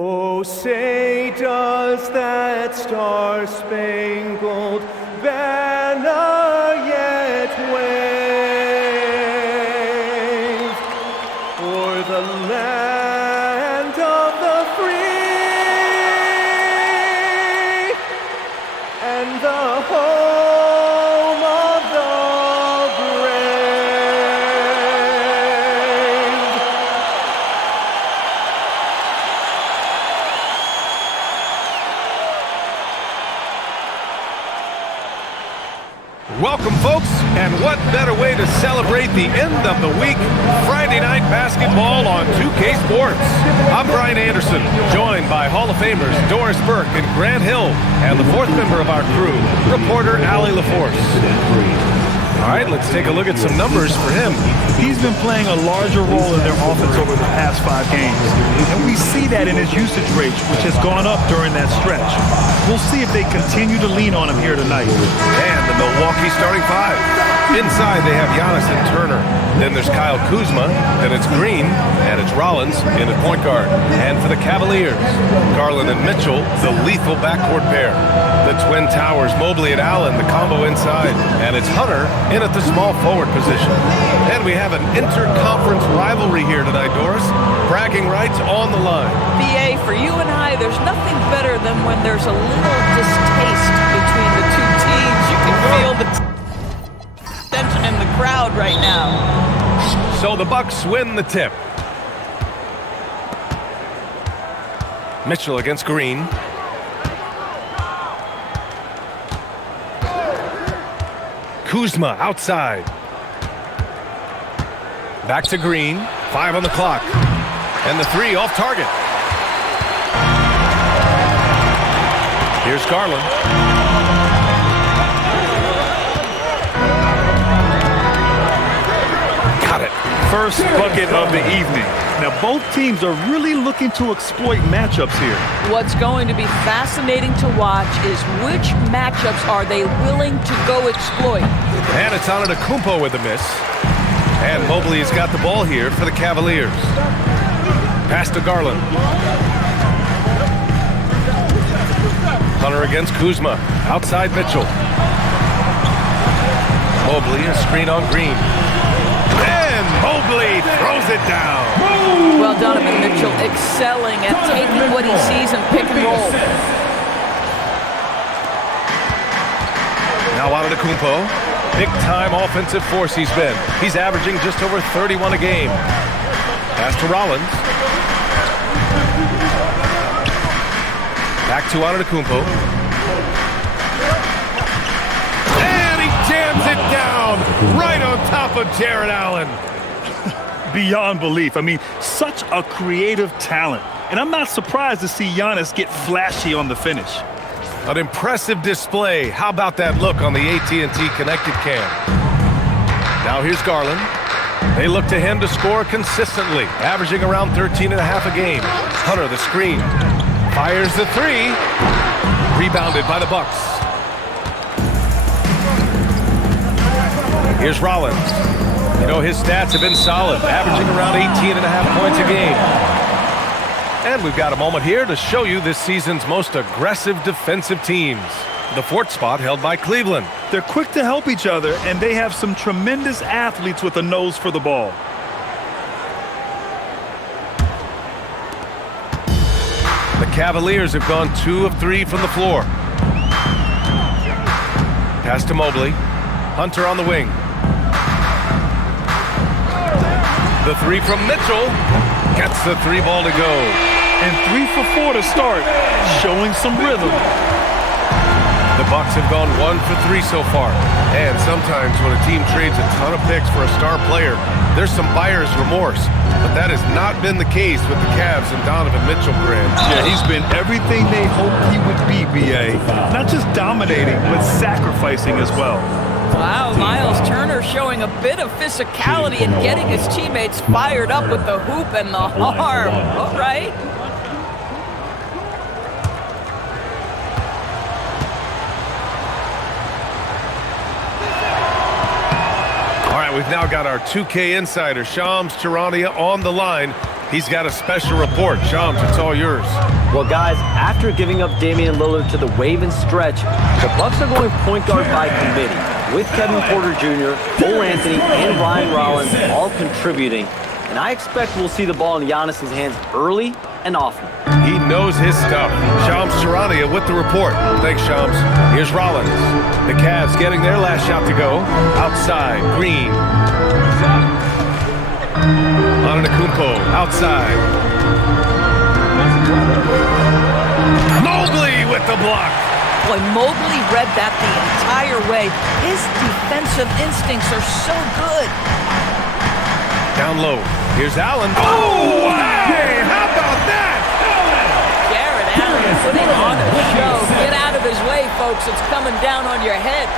Oh, say does that star-spangled banner yet wave o'er the land of the free and the home of the brave. Welcome, folks, and what better way to celebrate the end of the week? Friday night basketball on 2K Sports. I'm Brian Anderson, joined by Hall of Famers Doris Burke and Grant Hill, and the fourth member of our crew, reporter Allie LaForce. All right, let's take a look at some numbers for him. He's been playing a larger role in their offense over the past 5 games. And we see that in his usage rate, which has gone up during that stretch. We'll see if they continue to lean on him here tonight. And the Milwaukee starting 5. Inside, they have Giannis and Turner. Then there's Kyle Kuzma, then it's Green, and it's Rollins in at point guard. And for the Cavaliers, Garland and Mitchell, the lethal backcourt pair. The Twin Towers, Mobley and Allen, the combo inside. And it's Hunter in at the small forward position. And we have an inter-conference rivalry here tonight, Doris. Bragging rights on the line. BA, for you and I, there's nothing better than when there's a little distaste between the two teams. You can feel the tension in the crowd right now. So the Bucks win the tip. Mitchell against Green. Kuzma outside. Back to Green. 5 on the clock. And the 3 off target. Here's Garland. Got it. First bucket of the evening. Now, both teams are really looking to exploit matchups here. What's going to be fascinating to watch is which matchups are they willing to go exploit. And it's Antetokounmpo with a miss. And Mobley's got the ball here for the Cavaliers. Pass to Garland. Hunter against Kuzma. Outside Mitchell. Mobley, a screen on Green. And Mobley throws it down. Well, Donovan Mitchell excelling at taking what he sees in pick and roll. Now Antetokounmpo. Big-time offensive force he's been. He's averaging just over 31 a game. Pass to Rollins. Back to Antetokounmpo. And he jams it down right on top of Jared Allen. Beyond belief. I mean, such a creative talent. And I'm not surprised to see Giannis get flashy on the finish. An impressive display. How about that look on the AT&T connected cam? Now here's Garland. They look to him to score consistently, averaging around 13.5 a game. Hunter, the screen. Fires the 3. Rebounded by the Bucks. Here's Rollins. You know, his stats have been solid, averaging around 18.5 points a game. And we've got a moment here to show you this season's most aggressive defensive teams. The 4th spot held by Cleveland. They're quick to help each other, and they have some tremendous athletes with a nose for the ball. The Cavaliers have gone 2 of 3 from the floor. Pass to Mobley. Hunter on the wing. The 3 from Mitchell. Gets the 3 ball to go. And 3 for 4 to start, showing some rhythm. The Bucks have gone 1 for 3 so far. And sometimes when a team trades a ton of picks for a star player, there's some buyer's remorse. But that has not been the case with the Cavs and Donovan Mitchell, Grant. Yeah, he's been everything they hoped he would be, BA. Not just dominating, but sacrificing as well. Wow, Miles Turner showing a bit of physicality and getting his teammates fired up with the hoop and the arm. All right. All right, we've now got our 2K insider, Shams Charania, on the line. He's got a special report. Shams, it's all yours. Well, guys, after giving up Damian Lillard to the wave and stretch, the Bucks are going point guard by committee, with Kevin Porter Jr., Cole Anthony, and Ryan Rollins all contributing. And I expect we'll see the ball in Giannis' hands early and often. He knows his stuff. Shams Charania with the report. Thanks, Shams. Here's Rollins. The Cavs getting their last shot to go. Outside, Green. Antetokounmpo, outside. Mobley with the block. Boy, Mobley read that the entire way. His defensive instincts are so good. Down low. Here's Allen. Oh, hey, how about that? Jared Allen putting on a show. Get out of his way, folks. It's coming down on your head.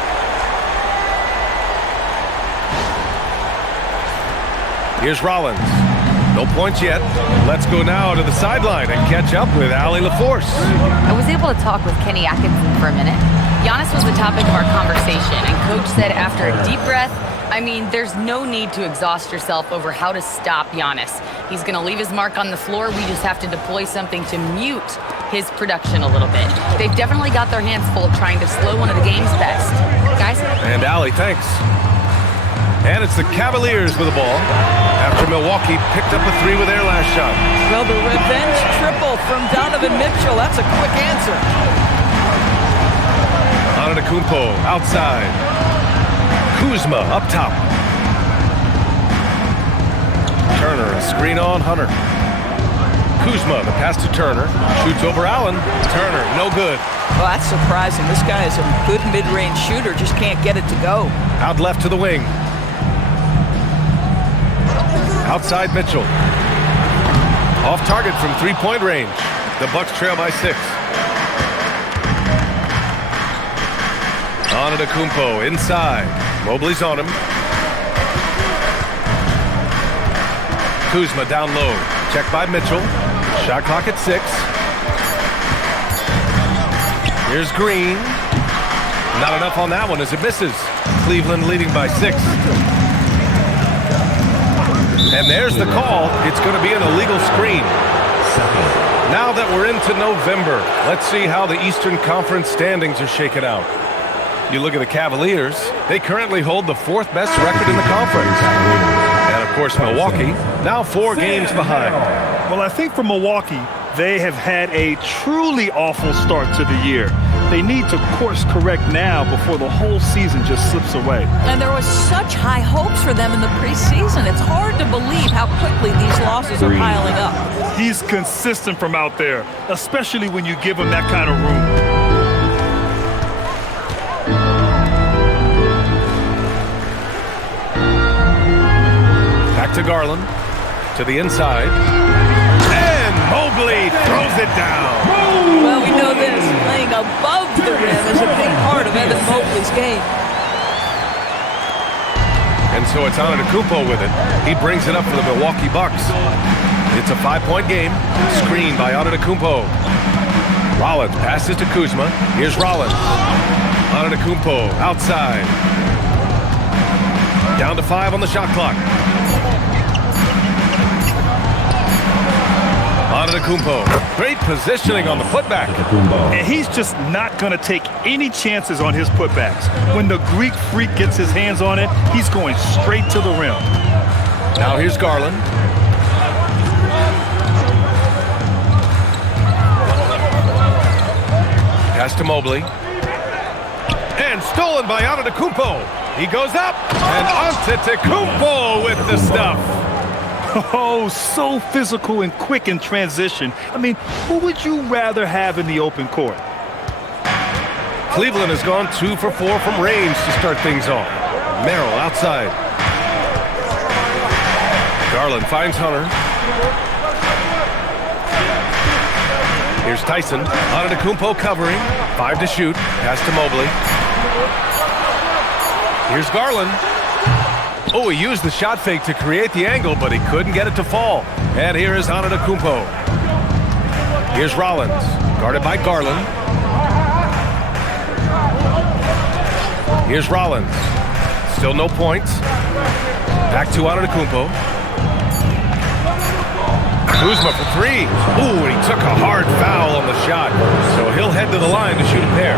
Here's Rollins. No points yet. Let's go now to the sideline and catch up with Allie LaForce. I was able to talk with Kenny Atkinson for a minute. Giannis was the topic of our conversation, and Coach said after a deep breath, I mean, there's no need to exhaust yourself over how to stop Giannis. He's going to leave his mark on the floor. We just have to deploy something to mute his production a little bit. They've definitely got their hands full trying to slow one of the game's best. Guys? And Allie, thanks. And it's the Cavaliers with the ball after Milwaukee picked up a three with their last shot. Well, the revenge triple from Donovan Mitchell. That's a quick answer. Antetokounmpo outside. Kuzma up top. Turner, a screen on Hunter. Kuzma, the pass to Turner. Shoots over Allen. Turner, no good. Well, that's surprising. This guy is a good mid-range shooter, just can't get it to go. Out left to the wing. Outside Mitchell. Off target from three-point range. The Bucks trail by 6. Antetokounmpo inside. Mobley's on him. Kuzma down low. Check by Mitchell. Shot clock at 6. Here's Green. Not enough on that one as it misses. Cleveland leading by 6. And there's the call. It's going to be an illegal screen. Now that we're into November, let's see how the Eastern Conference standings are shaken out. You look at the Cavaliers, they currently hold the 4th best record in the conference. And of course, Milwaukee, now 4 games behind. Well, I think for Milwaukee, they have had a truly awful start to the year. They need to course correct now before the whole season just slips away. And there was such high hopes for them in the preseason. It's hard to believe how quickly these losses are piling up. He's consistent from out there, especially when you give him that kind of room. Back to Garland, to the inside, and Mobley throws it down. Well, we know this. Playing above the rim is a big part of Evan Mobley's game. And so it's Antetokounmpo with it. He brings it up for the Milwaukee Bucks. It's a 5-point game. Screen by Antetokounmpo. Rollins passes to Kuzma. Here's Rollins. Antetokounmpo outside. Down to 5 on the shot clock. Antetokounmpo. Great positioning on the putback. And he's just not going to take any chances on his putbacks. When the Greek freak gets his hands on it, he's going straight to the rim. Now here's Garland. Pass to Mobley. And stolen by Antetokounmpo. He goes up, and Antetokounmpo with the stuff. Oh, so physical and quick in transition. I mean, who would you rather have in the open court? Cleveland has gone 2 for 4 from range to start things off. Merrill outside. Garland finds Hunter. Here's Tyson. Antetokounmpo covering. 5 to shoot. Pass to Mobley. Here's Garland. Oh, he used the shot fake to create the angle, but he couldn't get it to fall. And here is Antetokounmpo. Here's Rollins, guarded by Garland. Here's Rollins. Still no points. Back to Antetokounmpo. Kuzma for three. Ooh, and he took a hard foul on the shot. So he'll head to the line to shoot a pair.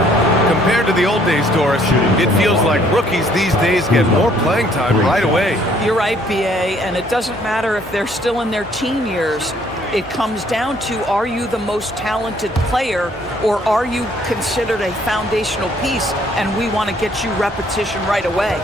Compared to the old days, Doris, it feels like rookies these days get more playing time right away. You're right, B.A., and it doesn't matter if they're still in their teen years. It comes down to, are you the most talented player, or are you considered a foundational piece, and we want to get you repetition right away.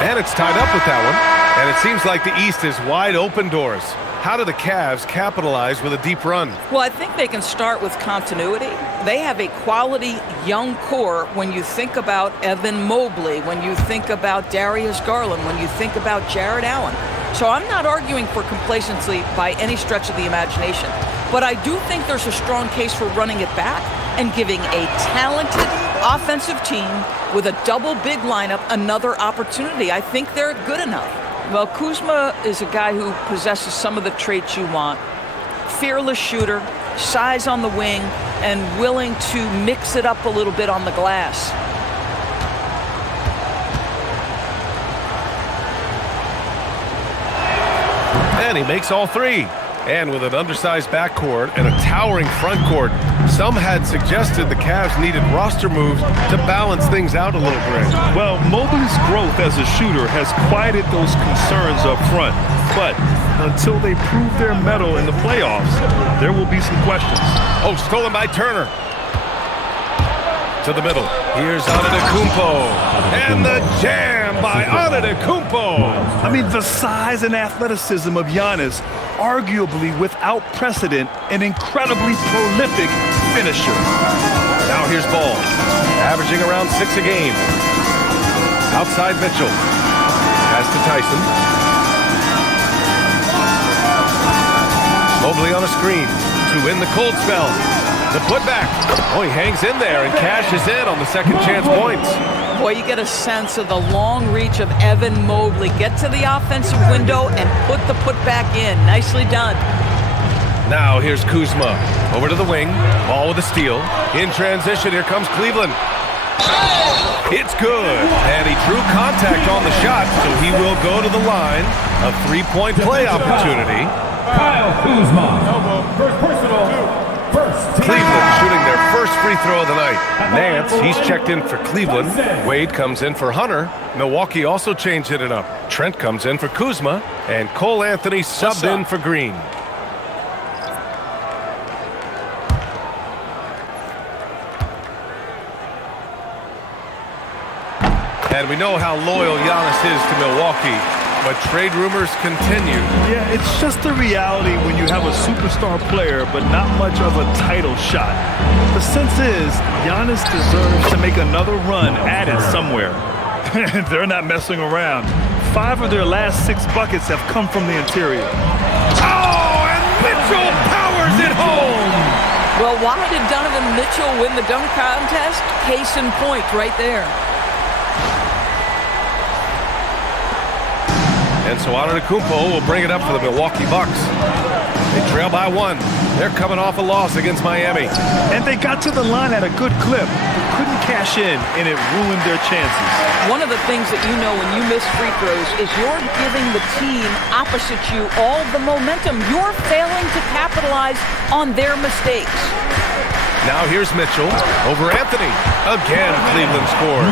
And it's tied up with that one. And it seems like the East is wide open, Doris. How do the Cavs capitalize with a deep run? Well, I think they can start with continuity. They have a quality young core when you think about Evan Mobley, when you think about Darius Garland, when you think about Jared Allen. So I'm not arguing for complacency by any stretch of the imagination. But I do think there's a strong case for running it back and giving a talented offensive team with a double big lineup another opportunity. I think they're good enough. Well, Kuzma is a guy who possesses some of the traits you want. Fearless shooter, size on the wing, and willing to mix it up a little bit on the glass. And he makes all three. And with an undersized backcourt and a towering front court, some had suggested the Cavs needed roster moves to balance things out a little bit. Well, Mobley's growth as a shooter has quieted those concerns up front. But until they prove their mettle in the playoffs, there will be some questions. Oh, stolen by Turner. To the middle. Here's Antetokounmpo. And the jam by Antetokounmpo. I mean, the size and athleticism of Giannis, arguably without precedent, an incredibly prolific finisher. Now here's Ball, averaging around 6 a game. Outside Mitchell. Pass to Tyson. Mobley on a screen to win the cold spell. The putback. Oh, he hangs in there and cashes in on the second chance points. Boy, you get a sense of the long reach of Evan Mobley. Get to the offensive window and put the putback in. Nicely done. Now here's Kuzma. Over to the wing. Ball with a steal. In transition, here comes Cleveland. It's good. And he drew contact on the shot, so he will go to the line. A three-point play opportunity. Kyle Kuzma. First personal. Cleveland shooting their first free throw of the night. Nance, he's checked in for Cleveland. Wade comes in for Hunter. Milwaukee also changed it up. Trent comes in for Kuzma. And Cole Anthony subbed in for Green. And we know how loyal Giannis is to Milwaukee. But trade rumors continue. Yeah, it's just the reality when you have a superstar player, but not much of a title shot. The sense is, Giannis deserves to make another run at it somewhere. They're not messing around. 5 of their last 6 buckets have come from the interior. Oh, and Mitchell powers it home! Well, why did Donovan Mitchell win the dunk contest? Case in point right there. And so Antetokounmpo will bring it up for the Milwaukee Bucks. They trail by 1. They're coming off a loss against Miami. And they got to the line at a good clip, but couldn't cash in, and it ruined their chances. One of the things that you know when you miss free throws is you're giving the team opposite you all the momentum. You're failing to capitalize on their mistakes. Now here's Mitchell over Anthony. Again, Cleveland scores.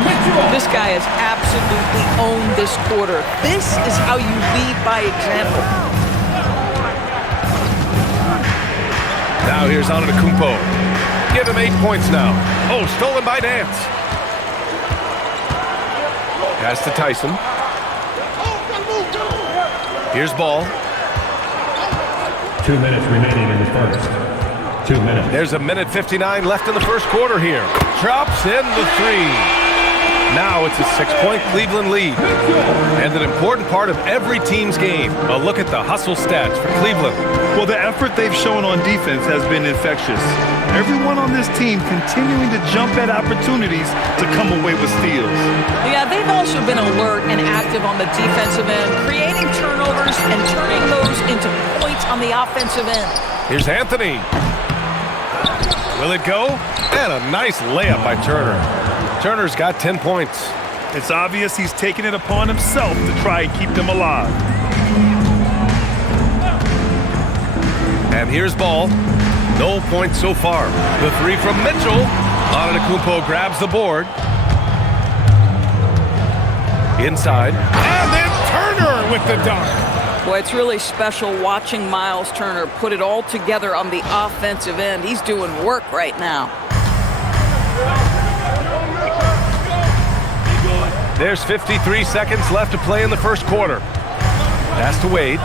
This guy has absolutely owned this quarter. This is how you lead by example. Now here's Antetokounmpo. Give him 8 points now. Oh, stolen by Nance. Pass to Tyson. Here's Ball. 2 minutes remaining in the first. 2 minutes. There's a minute 59 left in the first quarter here. Drops in the 3. Now it's a 6-point Cleveland lead. And an important part of every team's game. A look at the hustle stats for Cleveland. Well, the effort they've shown on defense has been infectious. Everyone on this team continuing to jump at opportunities to come away with steals. Yeah, they've also been alert and active on the defensive end, creating turnovers and turning those into points on the offensive end. Here's Anthony. Will it go? And a nice layup by Turner. Turner's got 10 points. It's obvious he's taking it upon himself to try and keep them alive. And here's ball. No points so far. The three from Mitchell. Antetokounmpo grabs the board. Inside. And then Turner with the dunk. Boy, it's really special watching Miles Turner put it all together on the offensive end. He's doing work right now. There's 53 seconds left to play in the first quarter. Pass to Wade.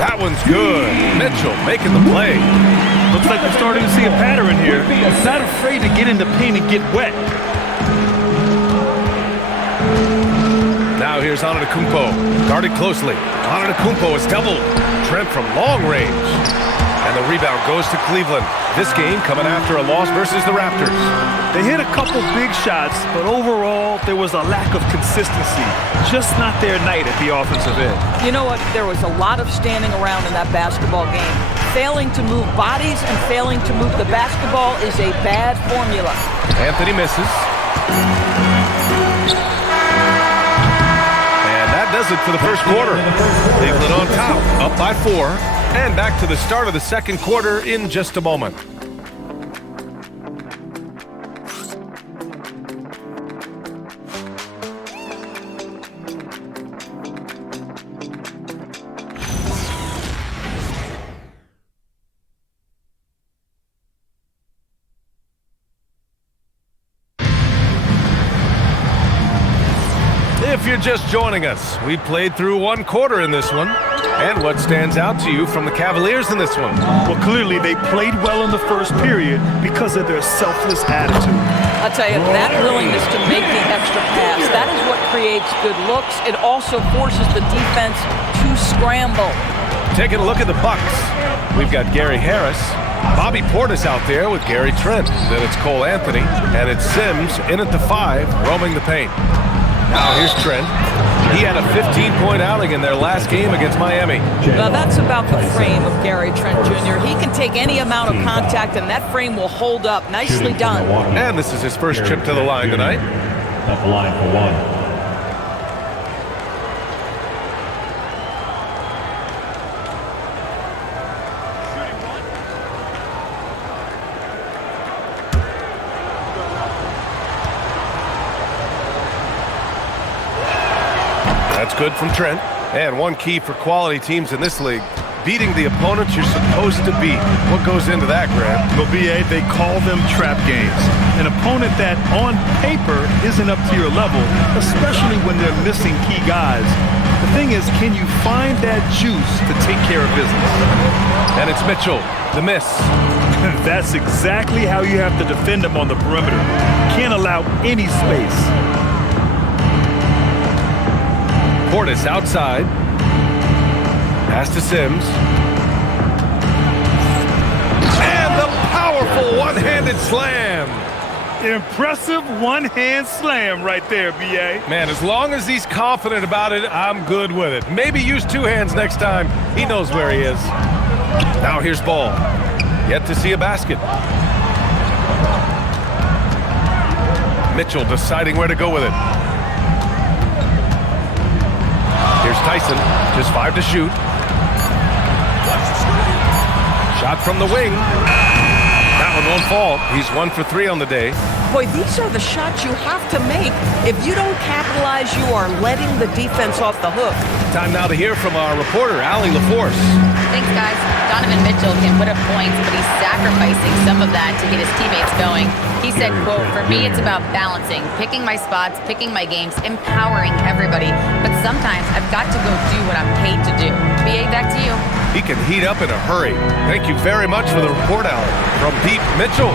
That one's good. Mitchell making the play. Looks like we're starting to see a pattern here. He's not afraid to get in the paint and get wet. Now here's Antetokounmpo. Guarded closely. Antetokounmpo is doubled. Trent from long range. And the rebound goes to Cleveland. This game coming after a loss versus the Raptors. They hit a couple big shots, but overall, there was a lack of consistency. Just not their night at the offensive end. You know what? There was a lot of standing around in that basketball game. Failing to move bodies and failing to move the basketball is a bad formula. Anthony misses. And that does it for the first quarter. Cleveland on top, up by 4. And back to the start of the second quarter in just a moment. If you're just joining us, we played through one quarter in this one. And what stands out to you from the Cavaliers in this one? Well, clearly they played well in the first period because of their selfless attitude. I'll tell you, that willingness to make the extra pass, that is what creates good looks. It also forces the defense to scramble. Taking a look at the Bucks, we've got Gary Harris, Bobby Portis out there with Gary Trent. Then it's Cole Anthony, and it's Sims in at the 5, roaming the paint. Now here's Trent. He had a 15-point outing in their last game against Miami. Now that's about the frame of Gary Trent Jr. He can take any amount of contact and that frame will hold up. Nicely done. And this is his first trip to the line tonight. At the line for one. That's good from Trent. And one key for quality teams in this league, beating the opponents you're supposed to beat. What goes into that, Graham? Well, BA, they call them trap games. An opponent that, on paper, isn't up to your level, especially when they're missing key guys. The thing is, can you find that juice to take care of business? And it's Mitchell, the miss. That's exactly how you have to defend them on the perimeter. Can't allow any space. Portis outside. Pass to Sims. And the powerful one-handed slam. Impressive one-hand slam right there, B.A. Man, as long as he's confident about it, I'm good with it. Maybe use two hands next time. He knows where he is. Now here's ball. Yet to see a basket. Mitchell deciding where to go with it. Here's Tyson, just 5 to shoot. Shot from the wing. That one won't fall. He's 1 for 3 on the day. Boy, these are the shots you have to make. If you don't capitalize, you are letting the defense off the hook. Time now to hear from our reporter, Allie LaForce. Thanks, guys. Donovan Mitchell can put up points, but he's sacrificing some of that to get his teammates going. He said, quote, "For me, it's about balancing, picking my spots, picking my games, empowering everybody. But sometimes I've got to go do what I'm paid to do." BA, back to you. He can heat up in a hurry. Thank you very much for the report, Allie. From deep, Mitchell.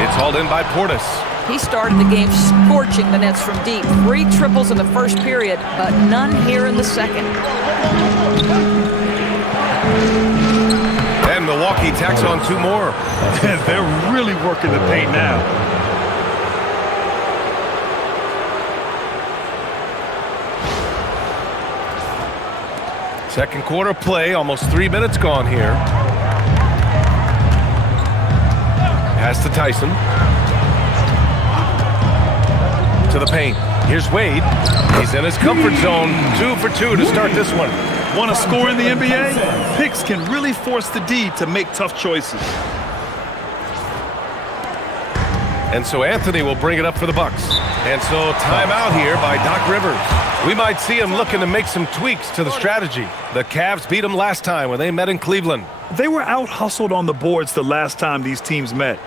It's hauled in by Portis. He started the game scorching the nets from deep. 3 triples in the first period, but none here in the second. And Milwaukee tacks on 2 more. They're really working the paint now. Second quarter play, almost 3 minutes gone here. Pass to Tyson. to the paint. Here's Wade. He's in his comfort zone. 2 for 2 to start this one. Want to score in the NBA? Picks can really force the D to make tough choices. And so Anthony will bring it up for the Bucks. And so timeout here by Doc Rivers. We might see him looking to make some tweaks to the strategy. The Cavs beat him last time when they met in Cleveland. They were out-hustled on the boards the last time these teams met.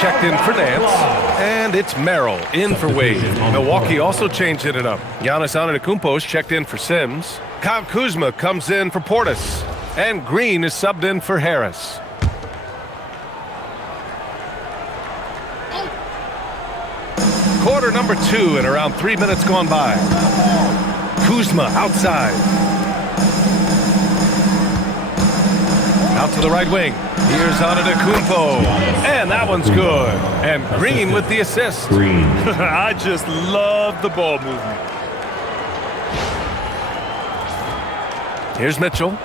Checked in for Nance, and it's Merrill in for Wade. Milwaukee also changed it up. Giannis Antetokounmpo's checked in for Sims. Kyle Kuzma comes in for Portis, and Green is subbed in for Harris. Quarter number 2 and around 3 minutes gone by. Kuzma outside. Out to the right wing. Here's Antetokounmpo. And that one's good. And Green with the assist. Green. I just love the ball movement. Here's Mitchell.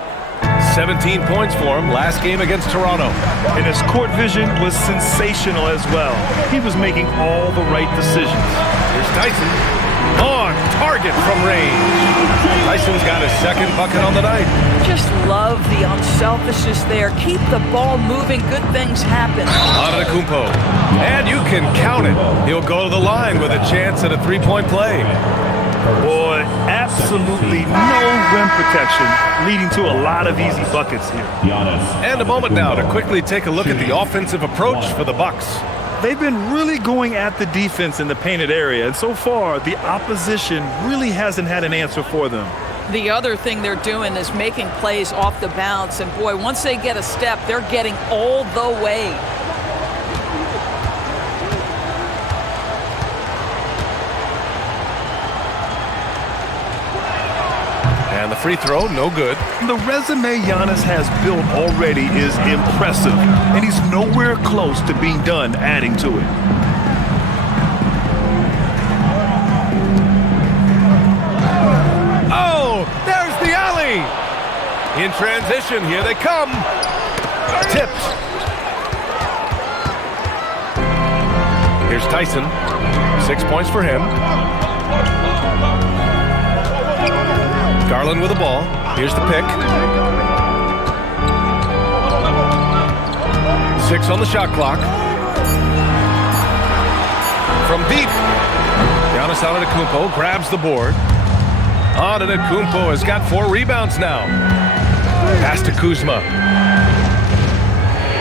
17 points for him last game against Toronto. And his court vision was sensational as well. He was making all the right decisions. Here's Tyson. On target from range. Tyson's got his second bucket on the night. Just love the unselfishness there. Keep the ball moving. Good things happen. Antetokounmpo. And you can count it. He'll go to the line with a chance at a three-point play. Boy, absolutely no rim protection, leading to a lot of easy buckets here. Giannis. And a moment now to quickly take a look at the offensive approach for the Bucks. They've been really going at the defense in the painted area, and so far, the opposition really hasn't had an answer for them. The other thing they're doing is making plays off the bounce, and boy, once they get a step, they're getting all the way. And the free throw, no good. The resume Giannis has built already is impressive, and he's nowhere close to being done adding to it. Oh, there's the alley. In transition, here they come. Tipped. Here's Tyson. 6 points for him. Garland with the ball. Here's the pick. 6 on the shot clock. From deep. Giannis Antetokounmpo grabs the board. Antetokounmpo has got 4 rebounds now. Pass to Kuzma.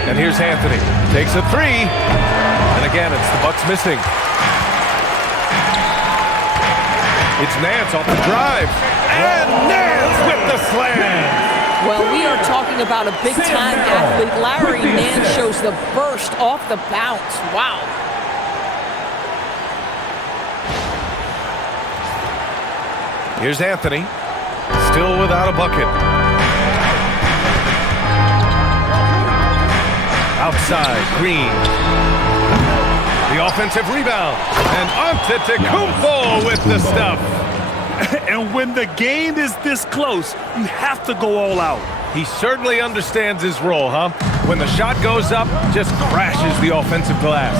And here's Anthony. Takes a 3. And again, it's the Bucks missing. It's Nance off the drive. And Nance with the slam. Well, we are talking about a big-time athlete. Larry Nance shows the burst off the bounce. Wow. Here's Anthony. Still without a bucket. Outside, Green. The offensive rebound. And Antetokounmpo with the stuff. And when the game is this close, you have to go all out. He certainly understands his role, huh? When the shot goes up, just crashes the offensive glass.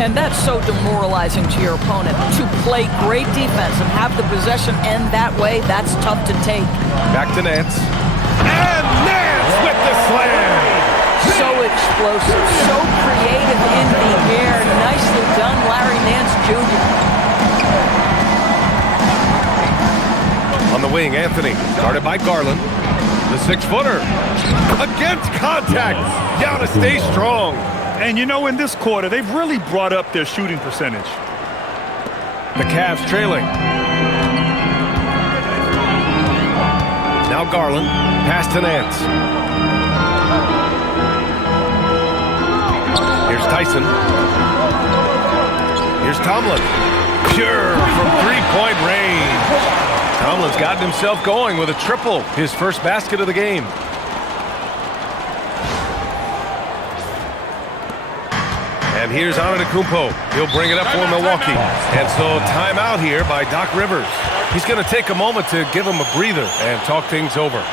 And that's so demoralizing to your opponent. To play great defense and have the possession end that way, that's tough to take. Back to Nance. And Nance with the slam! So explosive, so creative in the air. Nicely done, Larry Nance Jr. On the wing, Anthony, guarded by Garland. The 6-footer. Against contact. Giannis stays strong. And you know, in this quarter, they've really brought up their shooting percentage. The Cavs trailing. Now Garland, pass to Nance. Here's Tyson. Here's Tomlin. Pure from three-point range. Tomlin's gotten himself going with a triple, his first basket of the game. And here's Antetokounmpo. He'll bring it up for Milwaukee. And so timeout here by Doc Rivers. He's going to take a moment to give him a breather and talk things over.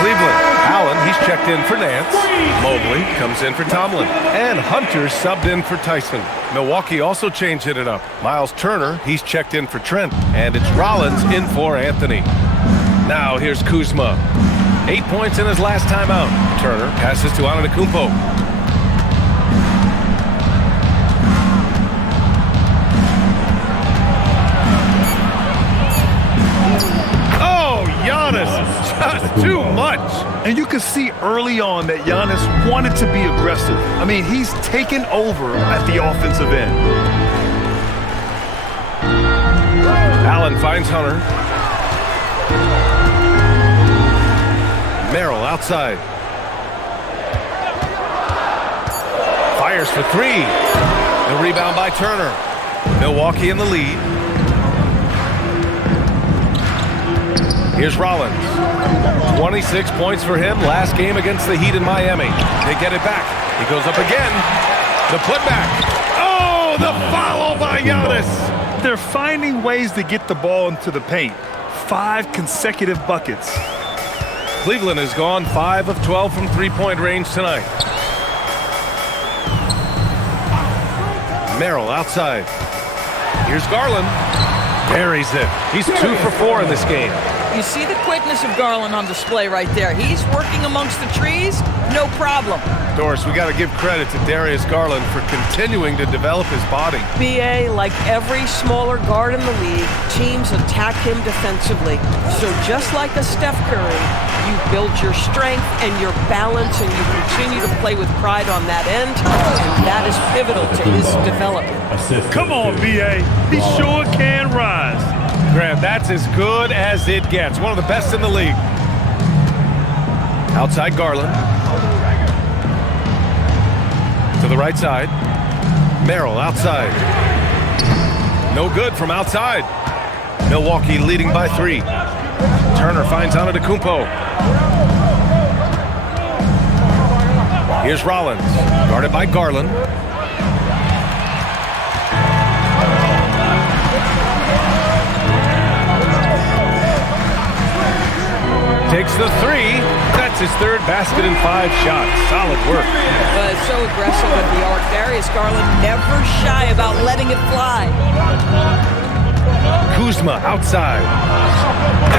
Cleveland Cavaliers, checked in for Nance. Mobley comes in for Tomlin. And Hunter subbed in for Tyson. Milwaukee also changed it up. Miles Turner, he's checked in for Trent. And it's Rollins in for Anthony. Now here's Kuzma. 8 points in his last timeout. Turner passes to Antetokounmpo. Giannis, just too much. And you can see early on that Giannis wanted to be aggressive. I mean, he's taken over at the offensive end. Allen finds Hunter. Merrill outside. Fires for three. The rebound by Turner. Milwaukee in the lead. Here's Rollins. 26 points for him last game against the Heat in Miami. They get it back. He goes up again. The putback. Oh, the foul by Giannis. They're finding ways to get the ball into the paint. 5 consecutive buckets. Cleveland has gone 5 of 12 from three-point range tonight. Merrill outside. Here's Garland. Buries it. He's 2 for 4 in this game. You see the quickness of Garland on display right there. He's working amongst the trees, no problem. Doris, we got to give credit to Darius Garland for continuing to develop his body. BA, like every smaller guard in the league, teams attack him defensively. So just like a Steph Curry, you build your strength and your balance, and you continue to play with pride on that end, and that is pivotal to his development. Come on, BA. He sure can rise. Grant, that's as good as it gets. One of the best in the league. Outside Garland. To the right side. Merrill outside. No good from outside. Milwaukee leading by 3. Turner finds Antetokounmpo. Here's Rollins. Guarded by Garland. Takes the 3. That's his 3rd basket in 5 shots. Solid work. So aggressive at the arc. Darius Garland never shy about letting it fly. Kuzma outside.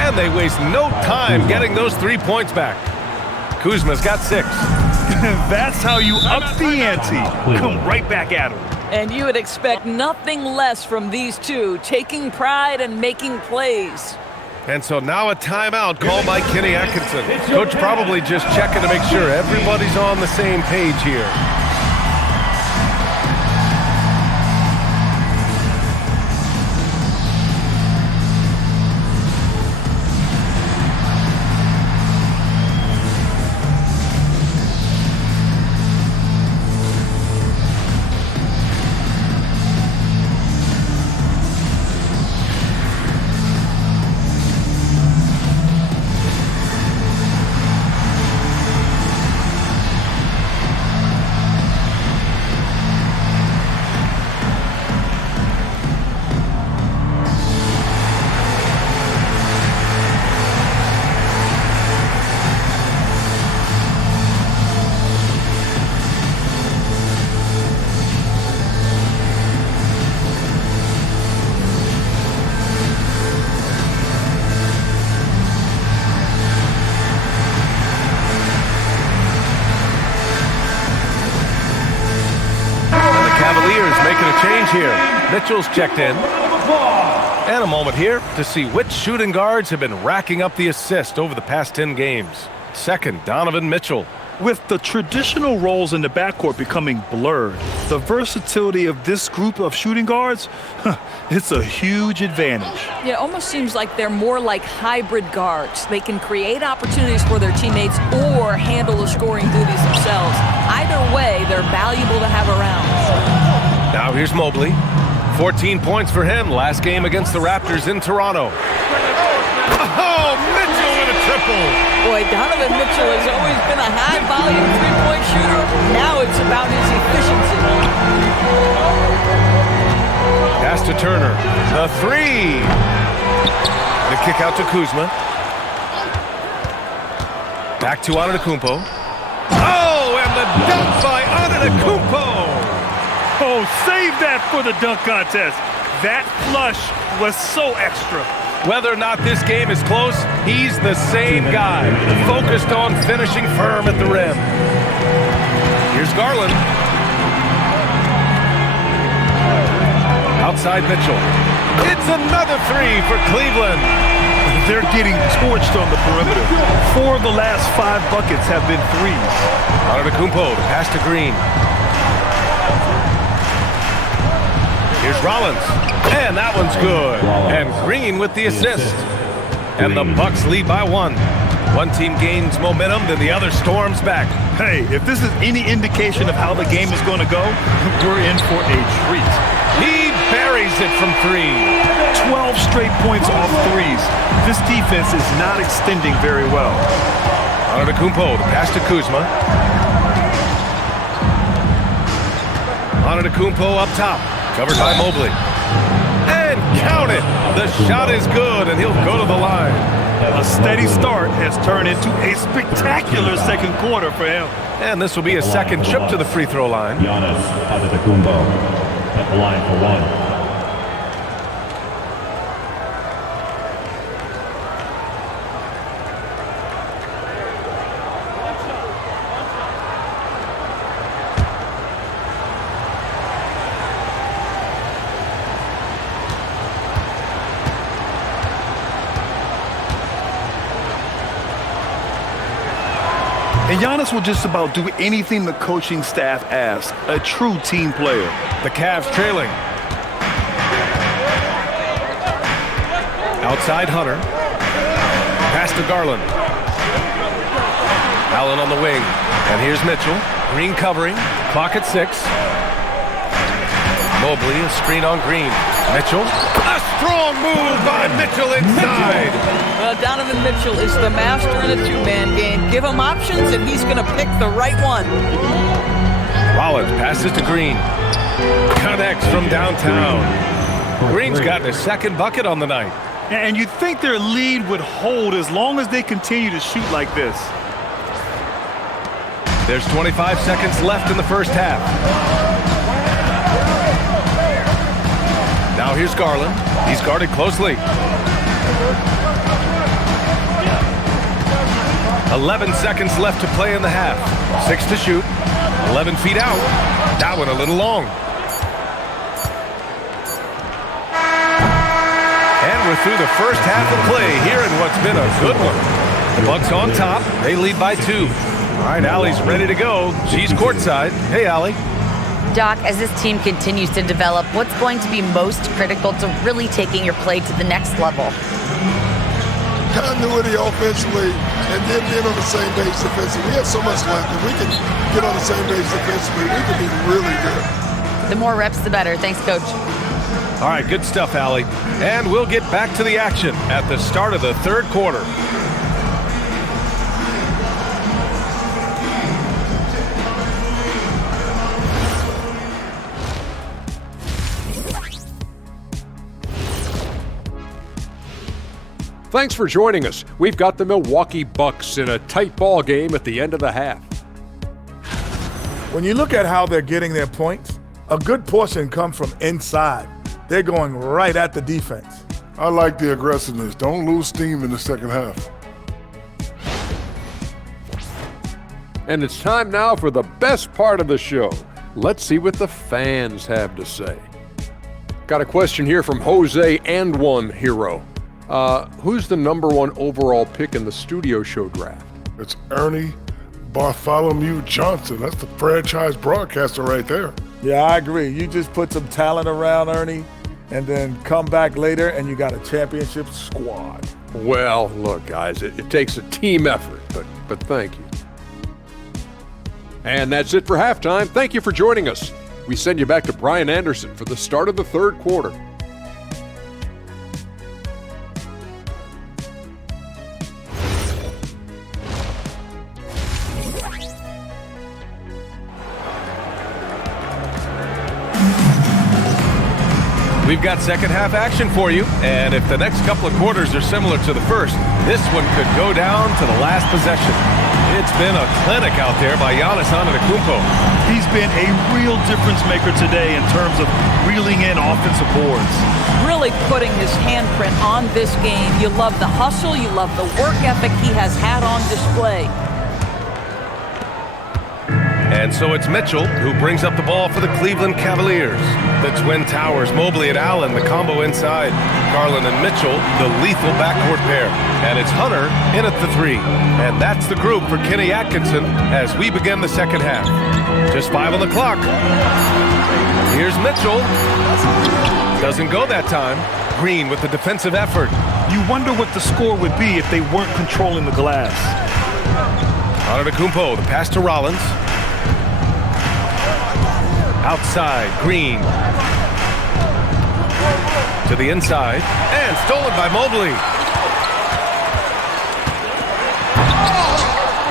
And they waste no time getting those 3 points back. Kuzma's got 6. That's how you up the ante. Come right back at him. And you would expect nothing less from these two, taking pride and making plays. And so now a timeout called by Kenny Atkinson. Coach probably just checking to make sure everybody's on the same page here. Cavaliers making a change here. Mitchell's checked in. And a moment here to see which shooting guards have been racking up the assist over the past 10 games. Second, Donovan Mitchell. With the traditional roles in the backcourt becoming blurred, the versatility of this group of shooting guards, it's a huge advantage. Yeah, it almost seems like they're more like hybrid guards. They can create opportunities for their teammates or handle the scoring duties themselves. Either way, they're valuable to have around. Now here's Mobley. 14 points for him last game against the Raptors in Toronto. Oh, Mitchell with a triple. Boy, Donovan Mitchell has always been a high-volume three-point shooter. Now it's about his efficiency. Pass to Turner. The three. The kick out to Kuzma. Back to Antetokounmpo. Oh, and the dunk by Antetokounmpo. Oh, save that for the dunk contest. That flush was so extra. Whether or not this game is close, he's the same guy, focused on finishing firm at the rim. Here's Garland. Outside Mitchell. It's another three for Cleveland. They're getting torched on the perimeter. 4 of the last 5 buckets have been threes. Antetokounmpo to pass to Green. Here's Rollins, and that one's good. And Green with the assist. And the Bucks lead by 1. One team gains momentum, then the other storms back. Hey, if this is any indication of how the game is going to go, we're in for a treat. He buries it from 3. 12 straight points off threes. This defense is not extending very well. Antetokounmpo to pass to Kuzma. Antetokounmpo up top. Covered by Mobley. And count it! The shot is good, and he'll go to the line. A steady start has turned into a spectacular second quarter for him. And this will be a second trip to the free throw line. Giannis Antetokounmpo at the line for 1. And Giannis will just about do anything the coaching staff asks. A true team player. The Cavs trailing. Outside Hunter. Pass to Garland. Allen on the wing. And here's Mitchell. Green covering. Clock at 6. Mobley, a screen on Green. Mitchell. A strong move by Mitchell inside. Well, Donovan Mitchell is the master in a two-man game. Give him options, and he's going to pick the right one. Rollins passes to Green. Connects from downtown. Green's gotten his second bucket on the night. And you'd think their lead would hold as long as they continue to shoot like this. There's 25 seconds left in the first half. Now here's Garland. He's guarded closely. 11 seconds left to play in the half. 6 to shoot. 11 feet out. That one a little long. And we're through the first half of play here in what's been a good one. The Bucks on top. They lead by 2. All right, Allie's ready to go. She's courtside. Hey, Allie. Doc, as this team continues to develop, what's going to be most critical to really taking your play to the next level? Continuity offensively and then being on the same page defensively. We have so much left. If we can get on the same page defensively, we can be really good. The more reps, the better. Thanks, Coach. All right, good stuff, Allie. And we'll get back to the action at the start of the third quarter. Thanks for joining us. We've got the Milwaukee Bucks in a tight ball game at the end of the half. When you look at how they're getting their points, a good portion comes from inside. They're going right at the defense. I like the aggressiveness. Don't lose steam in the second half. And it's time now for the best part of the show. Let's see what the fans have to say. Got a question here from Jose and One Hero. Who's the #1 overall pick in the studio show draft? It's Ernie Bartholomew Johnson. That's the franchise broadcaster right there. Yeah, I agree. You just put some talent around Ernie and then come back later and you got a championship squad. Well, look, guys, it takes a team effort, but thank you. And that's it for halftime. Thank you for joining us. We send you back to Brian Anderson for the start of the third quarter. We've got second half action for you, and if the next couple of quarters are similar to the first, this one could go down to the last possession. It's been a clinic out there by Giannis Antetokounmpo. He's been a real difference maker today in terms of reeling in offensive boards. Really putting his handprint on this game. You love the hustle, you love the work ethic he has had on display. And so it's Mitchell who brings up the ball for the Cleveland Cavaliers. The Twin Towers, Mobley and Allen, the combo inside. Garland and Mitchell, the lethal backcourt pair. And it's Hunter in at the 3. And that's the group for Kenny Atkinson as we begin the second half. Just 5 on the clock. Here's Mitchell. Doesn't go that time. Green with the defensive effort. You wonder what the score would be if they weren't controlling the glass. Antetokounmpo, the pass to Rollins. Outside, Green. To the inside, and stolen by Mobley.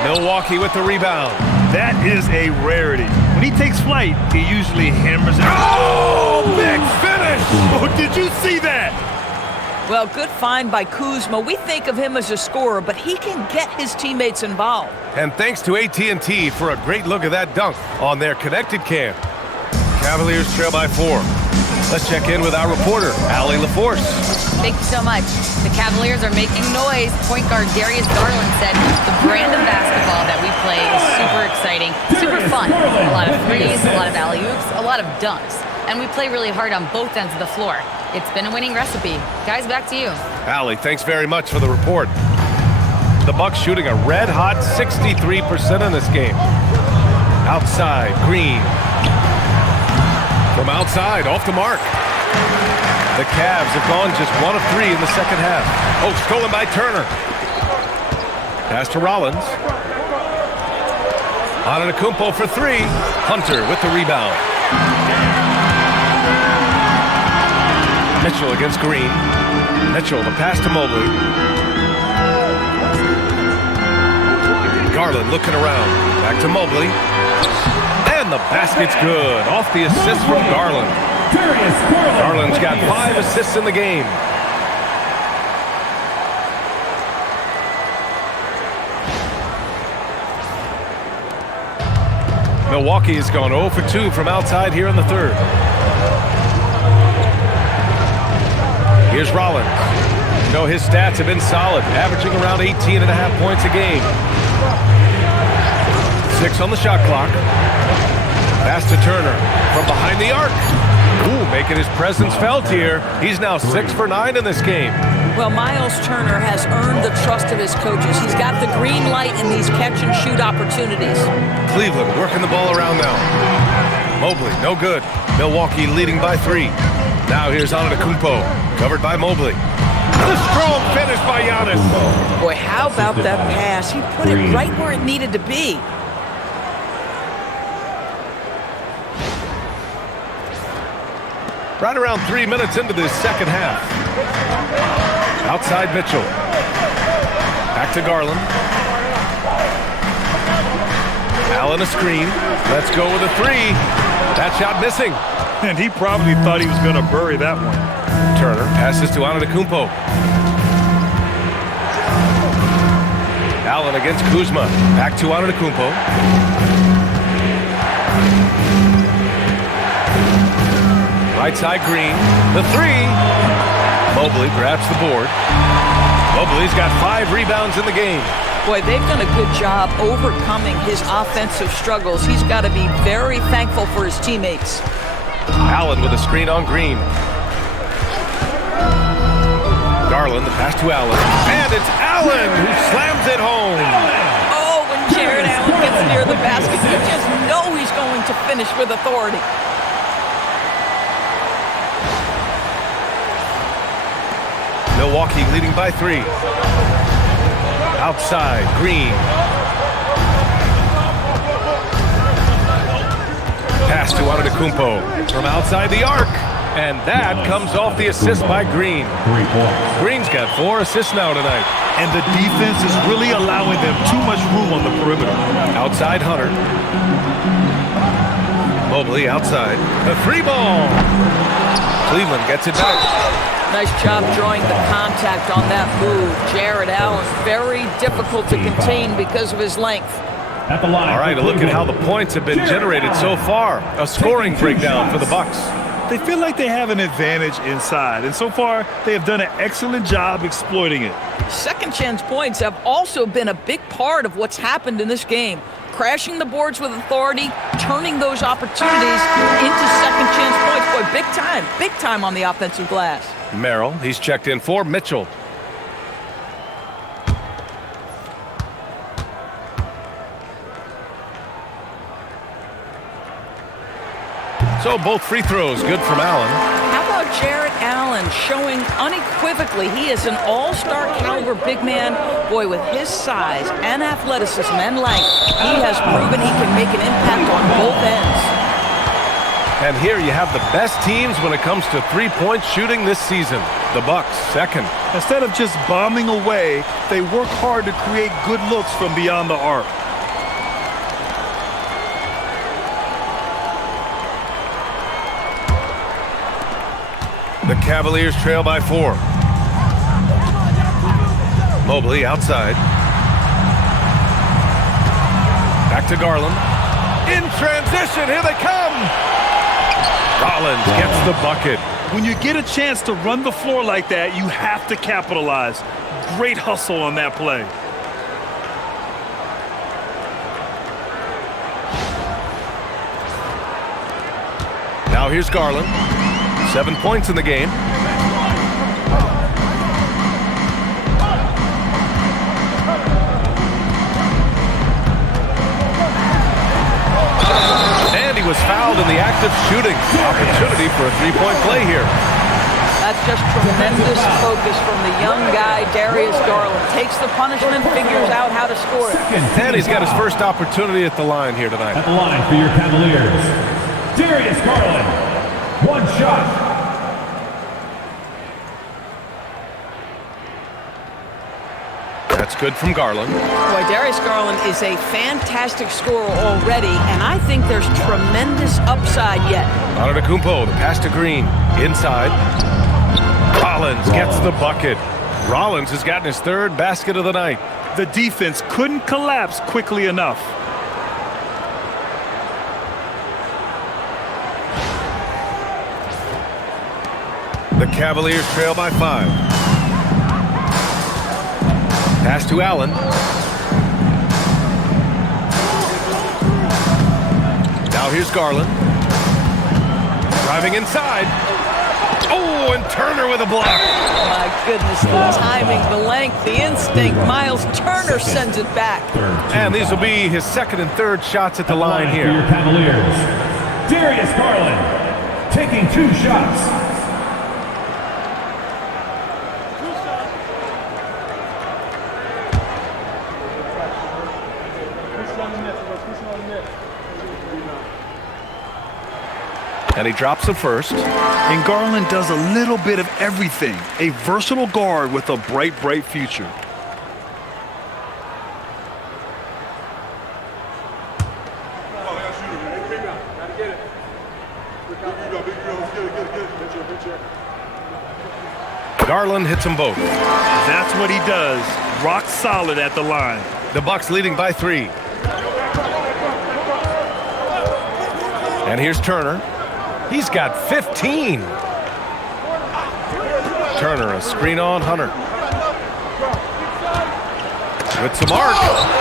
Milwaukee with the rebound. That is a rarity. When he takes flight, he usually hammers it. Oh, big finish! Oh, did you see that? Well, good find by Kuzma. We think of him as a scorer, but he can get his teammates involved. And thanks to AT&T for a great look at that dunk on their connected cam. Cavaliers trail by 4. Let's check in with our reporter, Allie LaForce. Thank you so much. The Cavaliers are making noise. Point guard Darius Garland said the brand of basketball that we play is super exciting, super fun. A lot of threes, a lot of alley-oops, a lot of dunks. And we play really hard on both ends of the floor. It's been a winning recipe. Guys, back to you. Allie, thanks very much for the report. The Bucks shooting a red-hot 63% in this game. Outside, Green. From outside, off the mark. The Cavs have gone just 1 of 3 in the second half. Oh, stolen by Turner. Pass to Rollins. Antetokounmpo for 3. Hunter with the rebound. Mitchell against Green. Mitchell, the pass to Mobley. Garland looking around. Back to Mobley. And the basket's good. Off the assist from Garland. Garland's got 5 assists in the game. Milwaukee has gone 0 for 2 from outside here in the third. Here's Rollins. You know, his stats have been solid, averaging around 18.5 points a game. 6 on the shot clock. Pass to Turner from behind the arc. Ooh, making his presence felt here. He's now 6 for 9 in this game. Well, Miles Turner has earned the trust of his coaches. He's got the green light in these catch-and-shoot opportunities. Cleveland working the ball around now. Mobley, no good. Milwaukee leading by 3. Now here's Antetokounmpo, covered by Mobley. The strong finish by Giannis. Boy, how about that pass? He put it right where it needed to be. Right around 3 minutes into this second half. Outside Mitchell. Back to Garland. Allen a screen. Let's go with a 3. That shot missing. And he probably thought he was going to bury that one. Turner passes to Antetokounmpo. Allen against Kuzma. Back to Antetokounmpo. Right side Green. The 3. Mobley grabs the board. Mobley's got 5 rebounds in the game. Boy, they've done a good job overcoming his offensive struggles. He's got to be very thankful for his teammates. Allen with a screen on Green. Garland, the pass to Allen. And it's Allen who slams it home. Oh, when Jared Allen gets near the basket, you just know he's going to finish with authority. Milwaukee leading by 3. Outside, Green. Pass to Antetokounmpo from outside the arc. And that comes off the assist by Green. Green's got 4 assists now tonight. And the defense is really allowing them too much room on the perimeter. Outside Hunter. Mobley outside. The 3 ball. Cleveland gets it back. Nice job drawing the contact on that move. Jared Allen, very difficult to contain because of his length. At the line. All right, a look at how the points have been generated so far. A scoring breakdown for the Bucks. They feel like they have an advantage inside, and so far they have done an excellent job exploiting it. Second chance points have also been a big part of what's happened in this game. Crashing the boards with authority, turning those opportunities into second chance points. Boy, big time on the offensive glass. Merrill, he's checked in for Mitchell. So both free throws good from Allen. How about Jared Allen showing unequivocally he is an all-star caliber big man. Boy, with his size and athleticism and length, he has proven he can make an impact on both ends. And here you have the best teams when it comes to three-point shooting this season. The Bucks, second. Instead of just bombing away, they work hard to create good looks from beyond the arc. The Cavaliers trail by 4. Mobley outside. Back to Garland. In transition, here they come! Rollins gets the bucket. When you get a chance to run the floor like that, you have to capitalize. Great hustle on that play. Now here's Garland. 7 points in the game. And he was fouled in the act of shooting. Opportunity for a three-point play here. That's just tremendous focus from the young guy, Darius Garland. Takes the punishment, figures out how to score it. And he's got his first opportunity at the line here tonight. At the line for your Cavaliers, Darius Garland. 1 shot. That's good from Garland. Boy, Darius Garland is a fantastic scorer already, and I think there's tremendous upside yet. Antetokounmpo, the pass to Green. Inside. Rollins gets the bucket. Rollins has gotten his 3rd basket of the night. The defense couldn't collapse quickly enough. The Cavaliers trail by 5. Pass to Allen. Now here's Garland. Driving inside. Oh, and Turner with a block. My goodness, the timing, the length, the instinct. Miles Turner sends it back. And these will be his second and third shots at the line For here. your Cavaliers, Darius Garland taking 2 shots. And he drops the first. And Garland does a little bit of everything. A versatile guard with a bright, bright future. Garland hits them both. That's what he does. Rock solid at the line. The Bucks leading by 3. And here's Turner. He's got 15. Turner, a screen on Hunter. With some arc.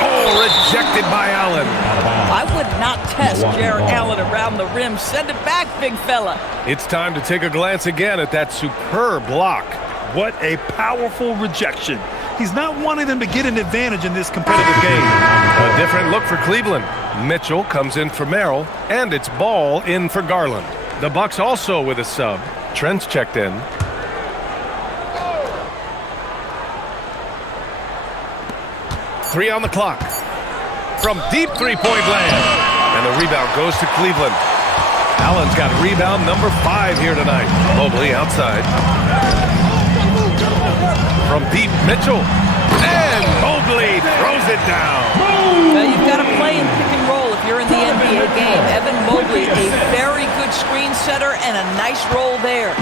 Oh, rejected by Allen. I would not test Jarrett Allen around the rim. Send it back, big fella. It's time to take a glance again at that superb block. What a powerful rejection. He's not wanting them to get an advantage in this competitive game. A different look for Cleveland. Mitchell comes in for Merrill, and it's Ball in for Garland. The Bucks also with a sub. Trent's checked in. Three on the clock. From deep three-point land. And the rebound goes to Cleveland. Allen's got rebound number 5 here tonight. Mobley outside. From deep, Mitchell. And Mobley throws it down. Well, you've got to play in pick and roll if you're in the NBA game. Evan Mobley, a very good screen setter and a nice roll there.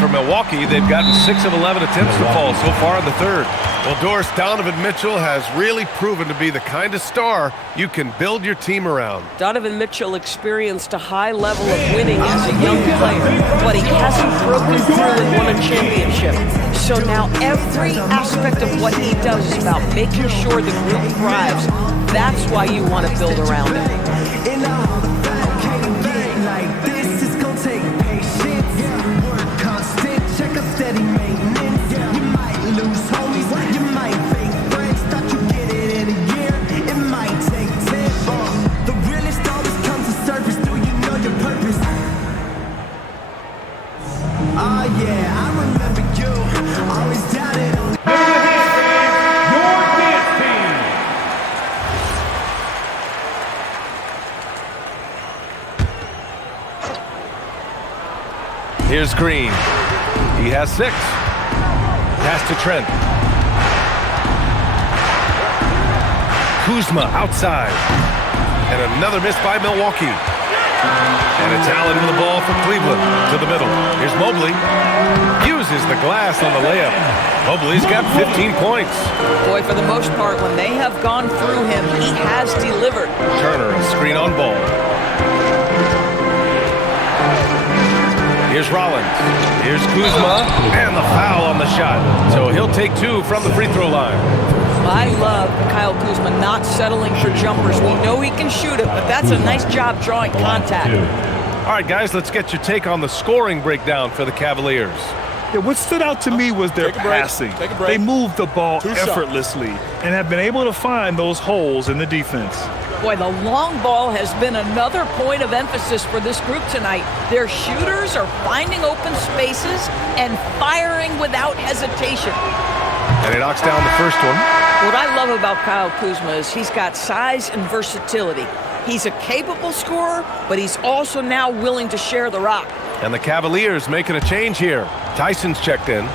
For Milwaukee, they've gotten 6 of 11 attempts to fall so far in the third. Well, Doris, Donovan Mitchell has really proven to be the kind of star you can build your team around. Donovan Mitchell experienced a high level of winning as a young player, but he hasn't broken through and won a championship. So now every aspect of what he does is about making sure the group thrives. That's why you want to build around him. Here's Green. He has 6. Pass to Trent. Kuzma outside. And another miss by Milwaukee. And it's Allen with the ball for Cleveland to the middle. Here's Mobley. Uses the glass on the layup. Mobley's got 15 points. Boy, for the most part, when they have gone through him, he has delivered. Turner, a screen on Ball. Here's Rollins. Here's Kuzma. And the foul on the shot. So he'll take 2 from the free throw line. I love Kyle Kuzma not settling for jumpers. We know he can shoot it, but that's a nice job drawing contact. All right, guys, let's get your take on the scoring breakdown for the Cavaliers. Yeah, what stood out to me was their passing. They moved the ball effortlessly and have been able to find those holes in the defense. Boy, the long ball has been another point of emphasis for this group tonight. Their shooters are finding open spaces and firing without hesitation. And he knocks down the first one. What I love about Kyle Kuzma is he's got size and versatility. He's a capable scorer, but he's also now willing to share the rock. And the Cavaliers making a change here. Tyson's checked in.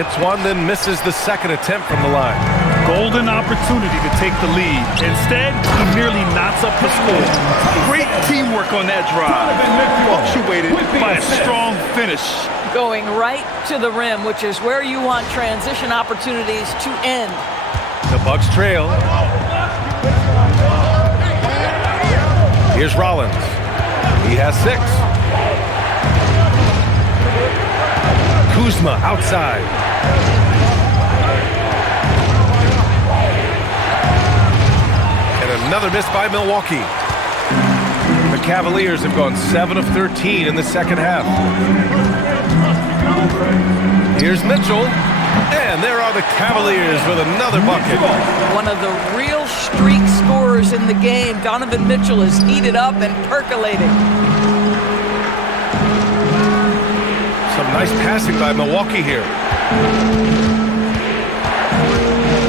Hits one, then misses the second attempt from the line. Golden opportunity to take the lead. Instead, he merely knots up the score. Great teamwork on that drive. Punctuated by a strong finish. Going right to the rim, which is where you want transition opportunities to end. The Bucks trail. Here's Rollins. He has 6. Kuzma outside. Another miss by Milwaukee. The Cavaliers have gone 7 of 13 in the second half. Here's Mitchell. And there are the Cavaliers with another bucket. One of the real streak scorers in the game. Donovan Mitchell is heated up and percolating. Some nice passing by Milwaukee here.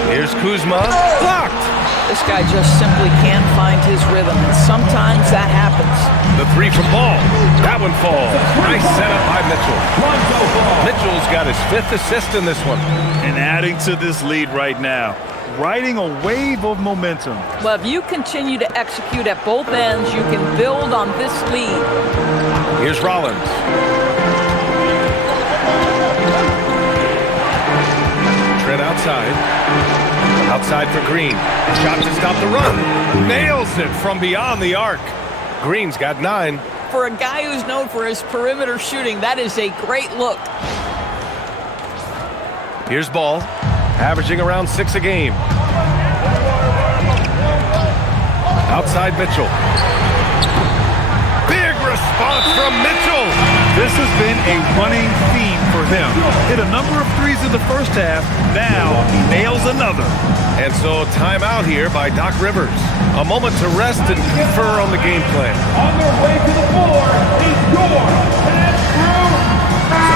Here's Kuzma. Blocked. This guy just simply can't find his rhythm, and sometimes that happens. The three from Ball. That one falls. Nice setup by Mitchell. Mitchell's got his 5th assist in this one. And adding to this lead right now, riding a wave of momentum. Well, if you continue to execute at both ends, you can build on this lead. Here's Rollins. Trent outside. Outside for Green. Shot to stop the run. Nails it from beyond the arc. Green's got 9. For a guy who's known for his perimeter shooting, that is a great look. Here's Ball, averaging around 6 a game. Outside Mitchell. Big response from Mitchell. This has been a running theme for him. Hit a number of threes in the first half. Now he nails another. And so timeout here by Doc Rivers. A moment to rest and confer on the game plan. On their way to the floor is your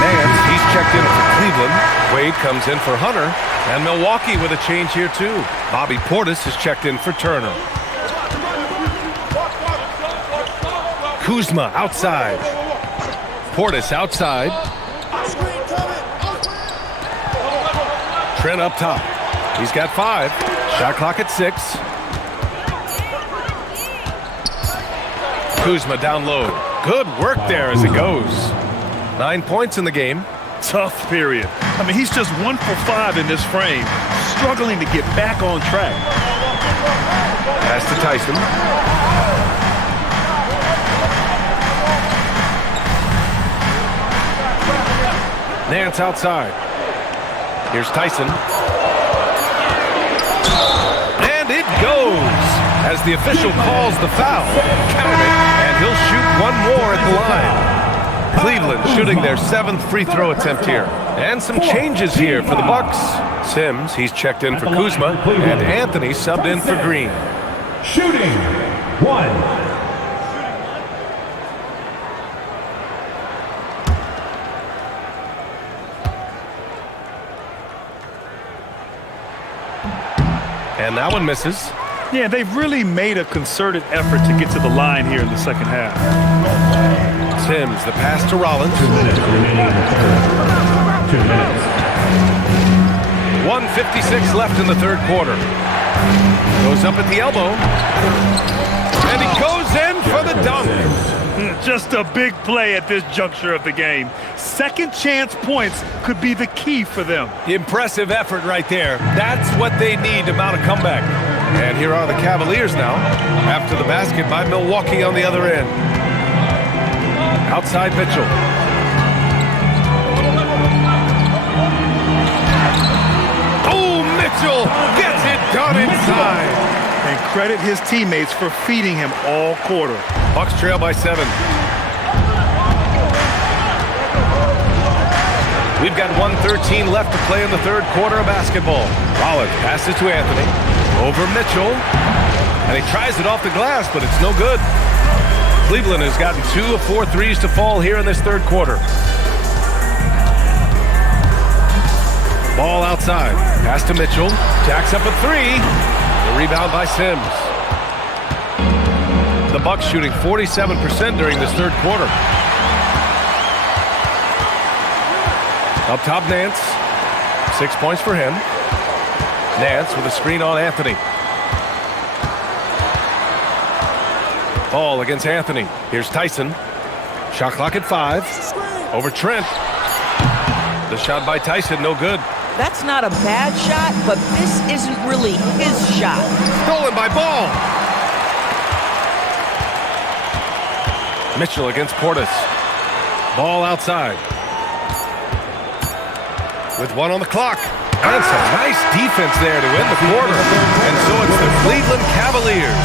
Nance, he's checked in for Cleveland. Wade comes in for Hunter. And Milwaukee with a change here too. Bobby Portis is checked in for Turner. Kuzma outside. Portis outside. Trent up top. He's got 5. Shot clock at 6. Kuzma down low. Good work there as it goes. 9 points in the game. Tough period. I mean, he's just 1 for 5 in this frame, struggling to get back on track. Pass to Tyson. Nance outside. Here's Tyson. And it goes as the official calls the foul. Count it, and he'll shoot 1 more at the line. Cleveland shooting their 7th free throw attempt here. And some changes here for the Bucks. Sims, he's checked in for Kuzma, and Anthony subbed in for Green. Shooting 1. And that one misses. Yeah, they've really made a concerted effort to get to the line here in the second half. Sims, the pass to Rollins. 2 minutes remaining in the third. 2 minutes. 1:56 left in the third quarter. Goes up at the elbow. And he goes in for the dunk. Just a big play at this juncture of the game. Second chance points could be the key for them. Impressive effort right there. That's what they need to mount a comeback. And here are the Cavaliers now, after the basket by Milwaukee on the other end. Outside Mitchell. Oh, Mitchell gets it done inside. And credit his teammates for feeding him all quarter. Bucks trail by 7. We've got 1:13 left to play in the third quarter of basketball. Rollins passes to Anthony. Over Mitchell. And he tries it off the glass, but it's no good. Cleveland has gotten 2 of 4 threes to fall here in this third quarter. Ball outside. Pass to Mitchell. Jacks up a 3. The rebound by Sims. The Bucks shooting 47% during this third quarter. Up top, Nance. 6 points for him. Nance with a screen on Anthony. Ball against Anthony. Here's Tyson. Shot clock at 5. Over Trent. The shot by Tyson, no good. That's not a bad shot, but this isn't really his shot. Stolen by Ball. Mitchell against Portis. Ball outside. With 1 on the clock. And some nice defense there to end the quarter. And so it's the Cleveland Cavaliers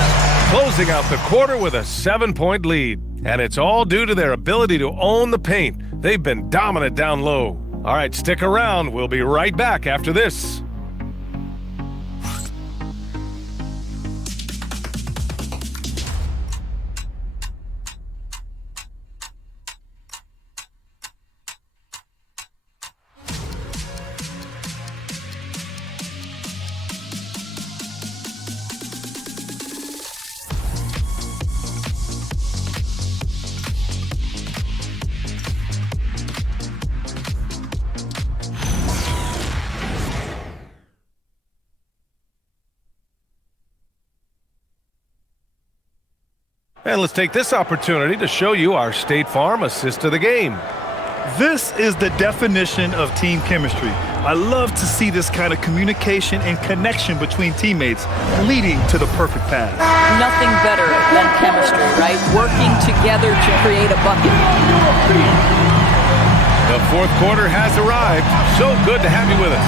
closing out the quarter with a 7-point lead. And it's all due to their ability to own the paint. They've been dominant down low. All right, stick around. We'll be right back after this. And let's take this opportunity to show you our State Farm assist of the game. This is the definition of team chemistry. I love to see this kind of communication and connection between teammates leading to the perfect pass. Nothing better than chemistry, right? Working together to create a bucket. The fourth quarter has arrived. So good to have you with us.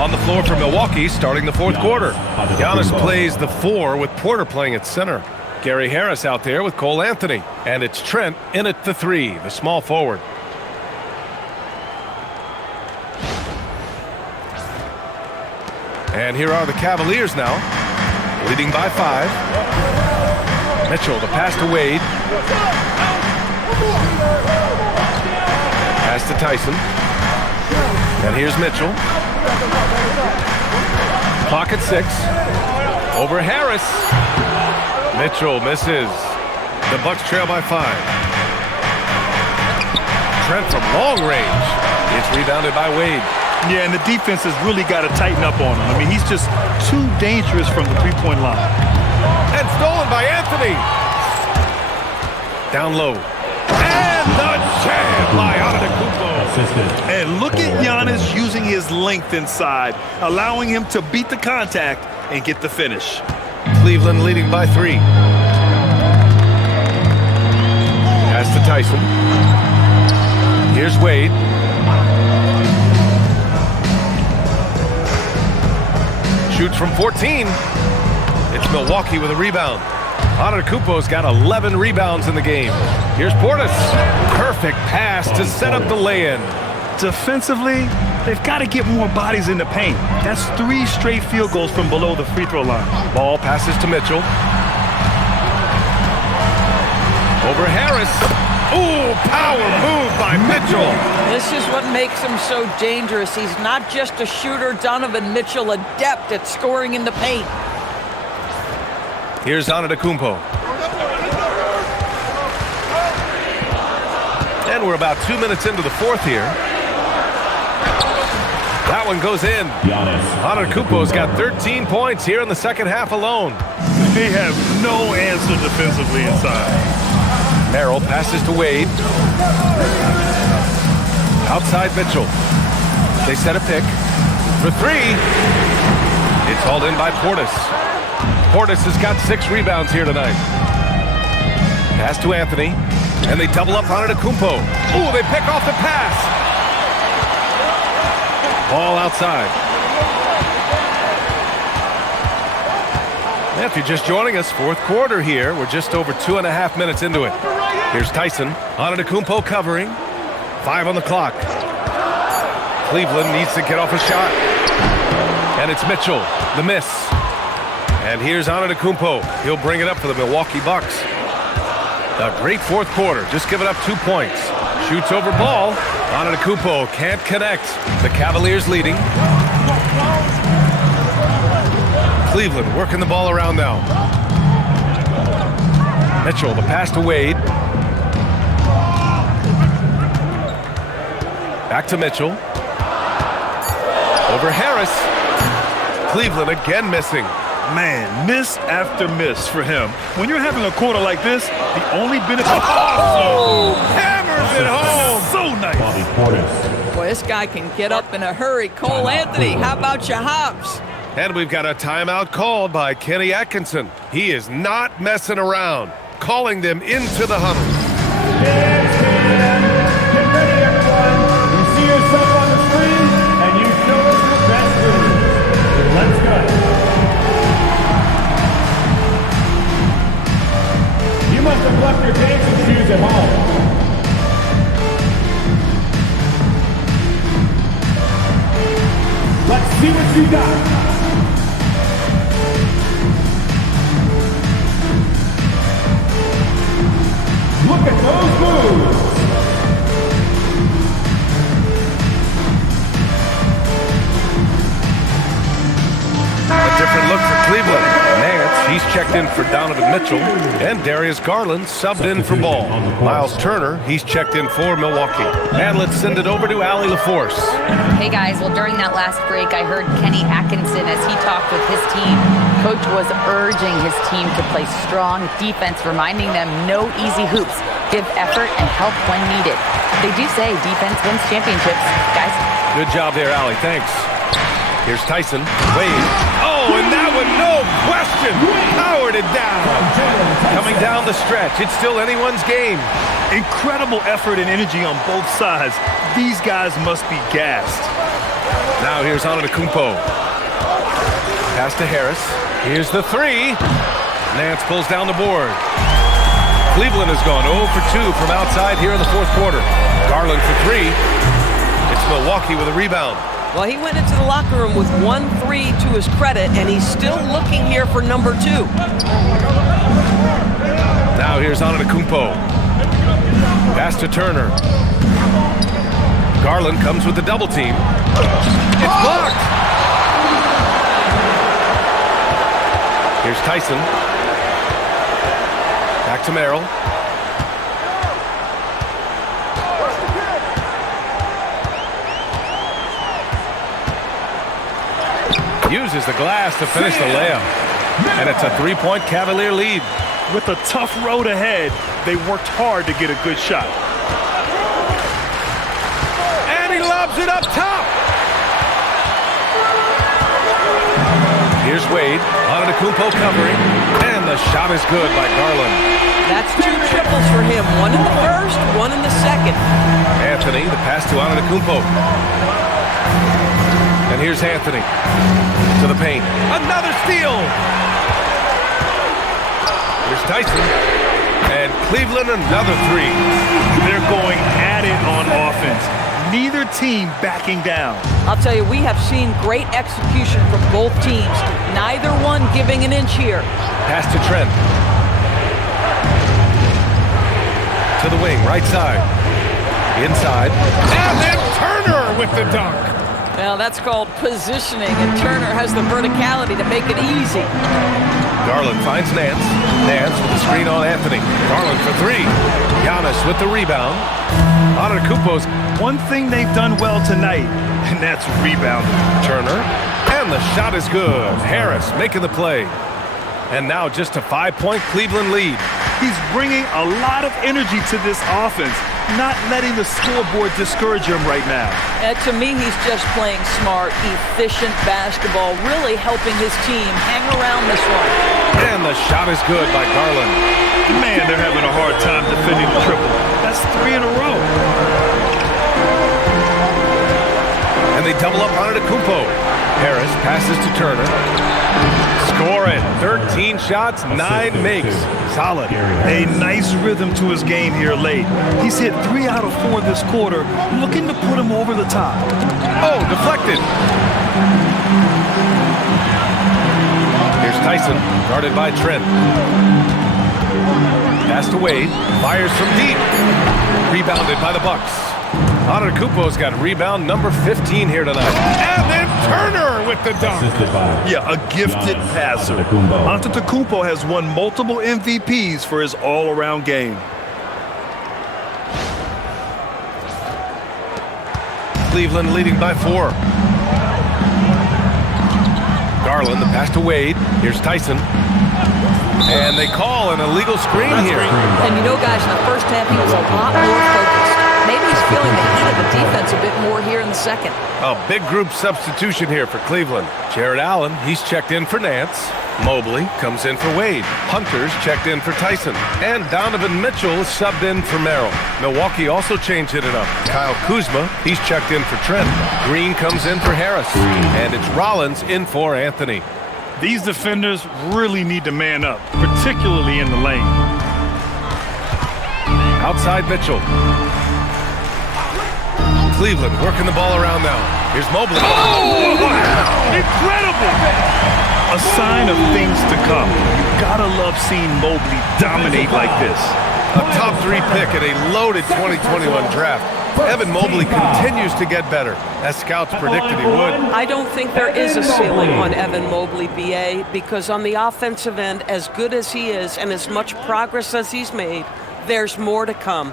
On the floor for Milwaukee starting the fourth quarter. Giannis plays the 4 with Porter playing at center. Gary Harris out there with Cole Anthony. And it's Trent in at the 3, the small forward. And here are the Cavaliers now, leading by 5. Mitchell, the pass to Wade. Pass to Tyson. And here's Mitchell. Clock at 6. Over Harris. Mitchell misses. The Bucks trail by 5. Trent from long range. It's rebounded by Wade. Yeah, and the defense has really got to tighten up on him. I mean, he's just too dangerous from the three-point line. And stolen by Anthony. Down low. And the jam by Antetokounmpo. And look at Giannis using his length inside, allowing him to beat the contact and get the finish. Cleveland leading by 3. Pass to Tyson. Here's Wade. Shoots from 14. It's Milwaukee with a rebound. Antetokounmpo's got 11 rebounds in the game. Here's Portis. Perfect pass to set up the lay-in. Defensively, they've got to get more bodies in the paint. That's 3 straight field goals from below the free throw line. Ball passes to Mitchell. Over Harris. Ooh, power move by Mitchell. This is what makes him so dangerous. He's not just a shooter. Donovan Mitchell, adept at scoring in the paint. Here's Antetokounmpo. And we're about 2 minutes into the fourth here. That one goes in. Antetokounmpo's got 13 points here in the second half alone. They have no answer defensively inside. Merrill passes to Wade. Outside Mitchell. They set a pick. For 3. It's hauled in by Portis. Portis has got 6 rebounds here tonight. Pass to Anthony. And they double up on Antetokounmpo. Ooh, they pick off the pass. Ball outside. And if you're just joining us, fourth quarter here. We're just over 2.5 minutes into it. Here's Tyson. Antetokounmpo covering. 5 on the clock. Cleveland needs to get off a shot. And it's Mitchell. The miss. And here's Antetokounmpo. He'll bring it up for the Milwaukee Bucks. A great fourth quarter. Just giving up 2 points. Shoots over ball. Antetokounmpo can't connect. The Cavaliers leading. Cleveland working the ball around now. Mitchell, the pass to Wade. Back to Mitchell. Over Harris. Cleveland again missing. Man, miss after miss for him. When you're having a quarter like this, the only benefit... Oh! Hammers it home! So nice. Boy, this guy can get up in a hurry. Cole Anthony, how about your hops? And we've got a timeout called by Kenny Atkinson. He is not messing around, calling them into the huddle. Get ready, everyone. You see yourself on the screen, and you show us your best see what you got. Look at those moves. A different look for Cleveland. Nance, he's checked in for Donovan Mitchell. And Darius Garland subbed in for Ball. Miles Turner, he's checked in for Milwaukee. And let's send it over to Allie LaForce. Hey guys, well during that last break I heard Kenny Atkinson as he talked with his team. Coach was urging his team to play strong defense, reminding them no easy hoops, give effort and help when needed. They do say defense wins championships, guys. Good job there, Allie. Thanks. Here's Tyson. Wade. Oh, and that one, no question. Powered it down. Coming down the stretch. It's still anyone's game. Incredible effort and energy on both sides. These guys must be gassed. Now here's Antetokounmpo. Pass to Harris. Here's the three. Nance pulls down the board. Cleveland has gone 0 for 2 from outside here in the fourth quarter. Garland for three. It's Milwaukee with a rebound. Well, he went into the locker room with 1-3 to his credit, and he's still looking here for number 2. Now here's Antetokounmpo. Pass to Turner. Garland comes with the double team. It's blocked. Here's Tyson. Back to Merrill. Uses the glass to finish the layup. And it's a three-point Cavalier lead. With a tough road ahead, they worked hard to get a good shot. And he lobs it up top. Here's Wade. Antetokounmpo covering. And the shot is good by Garland. That's 2 triples for him. 1 in the first, 1 in the second. Anthony, the pass to Antetokounmpo. And here's Anthony to the paint. Another steal. Here's Tyson. And Cleveland another three. They're going at it on offense. Neither team backing down. I'll tell you, we have seen great execution from both teams. Neither one giving an inch here. Pass to Trent. To the wing, right side. Inside. And then Turner with the dunk. Well, that's called positioning, and Turner has the verticality to make it easy. Garland finds Nance. Nance with the screen on Anthony. Garland for three. Giannis with the rebound. Antetokounmpo's. One thing they've done well tonight, and that's rebounding. Turner. And the shot is good. Harris making the play. And now just a 5-point Cleveland lead. He's bringing a lot of energy to this offense, not letting the scoreboard discourage him right now. To me, he's just playing smart, efficient basketball, really helping his team hang around this one. And the shot is good by Garland. Man, they're having a hard time defending the triple. That's 3 in a row. And they double up on Antetokounmpo. Harris passes to Turner. Score it. 13 shots, 9 makes. Solid. A nice rhythm to his game here late. He's hit 3 out of 4 this quarter, looking to put him over the top. Oh, deflected. Here's Tyson, guarded by Trent. Pass to Wade. Fires from deep. Rebounded by the Bucks. Antetokounmpo's got rebound number 15 here tonight. And then Turner with the dunk. Yeah, a gifted passer. Antetokounmpo has won multiple MVPs for his all-around game. Cleveland leading by 4. Garland, the pass to Wade. Here's Tyson. And they call an illegal screen here. And you know, guys, in the first half, he was a lot more focused. Maybe he's feeling the heat of the defense a bit more here in the second. A big group substitution here for Cleveland. Jared Allen, he's checked in for Nance. Mobley comes in for Wade. Hunter's checked in for Tyson. And Donovan Mitchell is subbed in for Merrill. Milwaukee also changed it up. Kyle Kuzma, he's checked in for Trent. Green comes in for Harris. And it's Rollins in for Anthony. These defenders really need to man up, particularly in the lane. Outside Mitchell. Cleveland working the ball around now. Here's Mobley. Oh, wow. Incredible. A sign of things to come. You gotta love seeing Mobley dominate like this. A top 3 pick in a loaded 2021 draft. Evan Mobley continues to get better, as scouts predicted he would. I don't think there is a ceiling on Evan Mobley, BA, because on the offensive end, as good as he is and as much progress as he's made, there's more to come.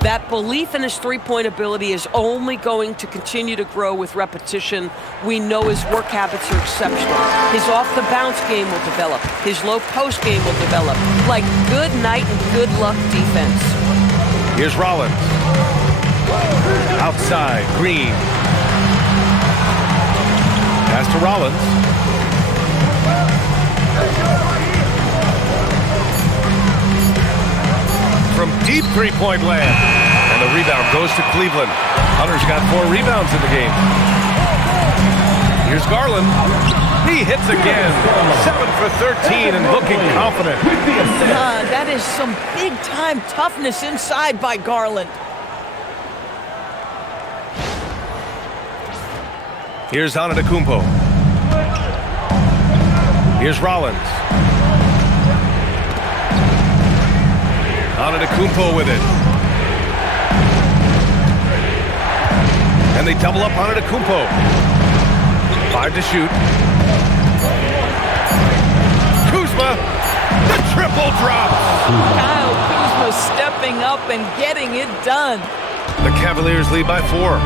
That belief in his three-point ability is only going to continue to grow with repetition. We know his work habits are exceptional. His off-the-bounce game will develop. His low-post game will develop. Like good night and good luck defense. Here's Rollins. Outside, Green. Pass to Rollins. From deep three-point land. And the rebound goes to Cleveland. Hunter's got 4 rebounds in the game. Here's Garland. He hits again. 7 for 13 and looking confident. That is some big-time toughness inside by Garland. Here's Antetokounmpo. Here's Rollins. Antetokounmpo with it. And they double up Antetokounmpo. 5 to shoot. Kuzma, the triple drop. Kyle Kuzma stepping up and getting it done. The Cavaliers lead by 4.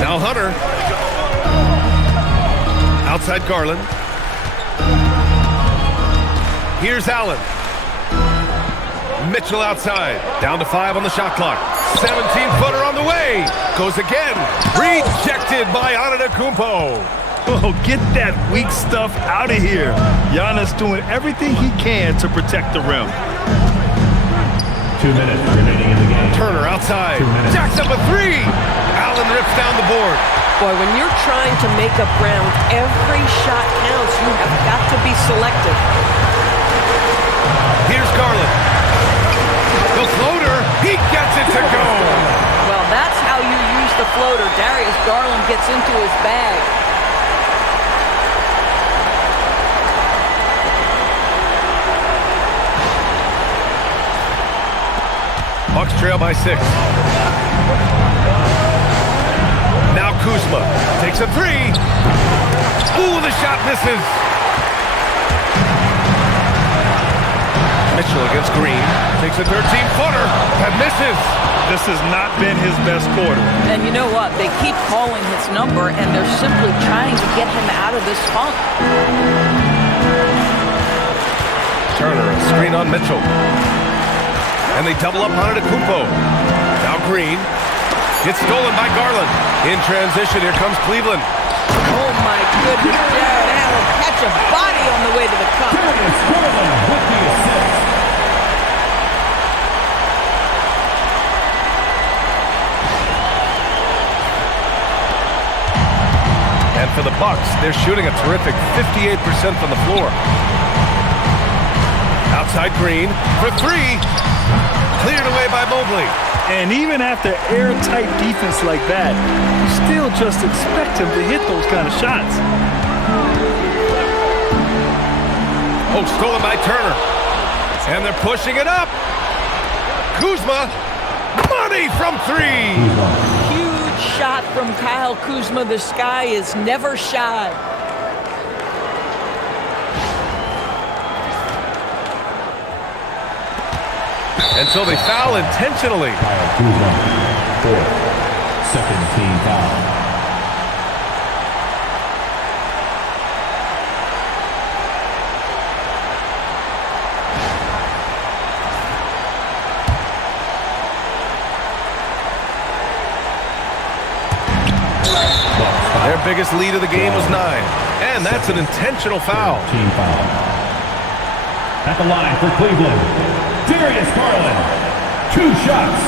Now Hunter. Outside Garland. Here's Allen. Mitchell outside. Down to 5 on the shot clock. 17-footer on the way. Goes again. Rejected by Antetokounmpo. Oh, get that weak stuff out of here. Giannis doing everything he can to protect the rim. 2 minutes remaining in the game. Turner outside. Jacks up a 3. Allen rips down the board. Boy, when you're trying to make up ground, every shot counts. You have got to be selective. Here's Garland. The floater. He gets it to go. Well, that's how you use the floater. Darius Garland gets into his bag. Bucks trail by 6. Now Kuzma takes a 3. Ooh, the shot misses. Mitchell against Green. Takes a 13-footer and misses. This has not been his best quarter. And you know what? They keep calling his number, and they're simply trying to get him out of this funk. Turner, a screen on Mitchell. And they double up Antetokounmpo. Now Green. Gets stolen by Garland. In transition, here comes Cleveland. Oh my goodness, Jared Allen catch a body on the way to the cup. Darius Garland with the assist. And for the Bucks, they're shooting a terrific 58% from the floor. Outside Green for 3. Cleared away by Mobley. And even after airtight defense like that, you still just expect him to hit those kind of shots. Oh, stolen by Turner. And they're pushing it up. Kuzma, money from 3. Huge shot from Kyle Kuzma. The sky is never shy. And so they foul intentionally. Kyle Kuzma, 4th, second team foul. Their biggest lead of the game was 9. And that's an intentional foul. Team foul. At the line for Cleveland, Darius Garland, 2 shots.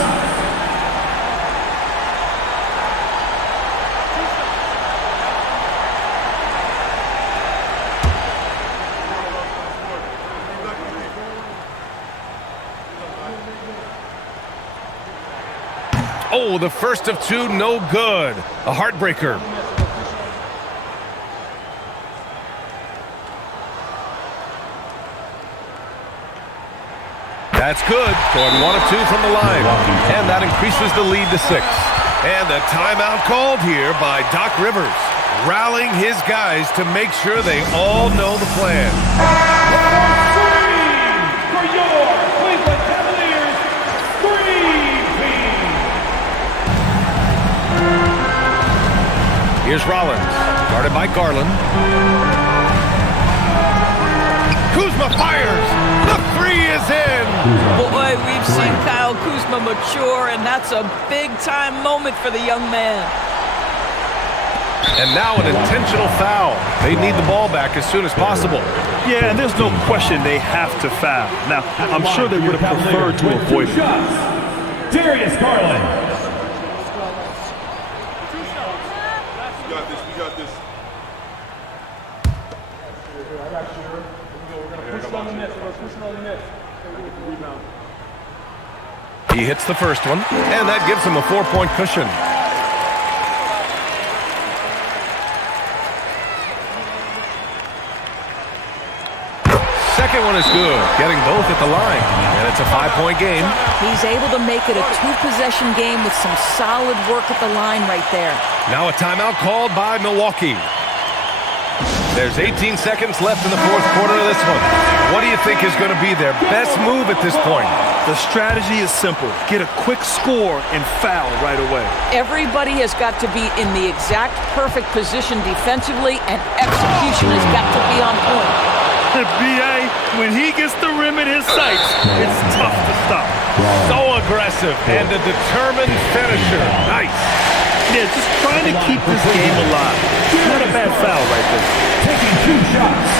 Oh, the first of two, no good. A heartbreaker. That's good. Going 1 of 2 from the line. And that increases the lead to 6. And a timeout called here by Doc Rivers, rallying his guys to make sure they all know the plan. For your Cleveland Cavaliers, Scream Team! Here's Rollins, guarded by Garland. Kuzma fires! The three is in! Boy, we've seen Kyle Kuzma mature, and that's a big-time moment for the young man. And now an intentional foul. They need the ball back as soon as possible. Yeah, and there's no question they have to foul. Now, I'm sure they would have preferred to avoid it. Darius Garland. We got this. We got this. He hits the first one, and that gives him a 4-point cushion. Second one is good, getting both at the line, and it's a 5-point game. He's able to make it a 2-possession game with some solid work at the line right there. Now a timeout called by Milwaukee. There's 18 seconds left in the fourth quarter of this one. What do you think is going to be their best move at this point? The strategy is simple. Get a quick score and foul right away. Everybody has got to be in the exact perfect position defensively, and execution has got to be on point. B.A., when he gets the rim in his sights, it's tough to stop. So aggressive and a determined finisher. Nice. Yeah, just trying to keep this game alive. Not a bad foul right there. Taking 2 shots.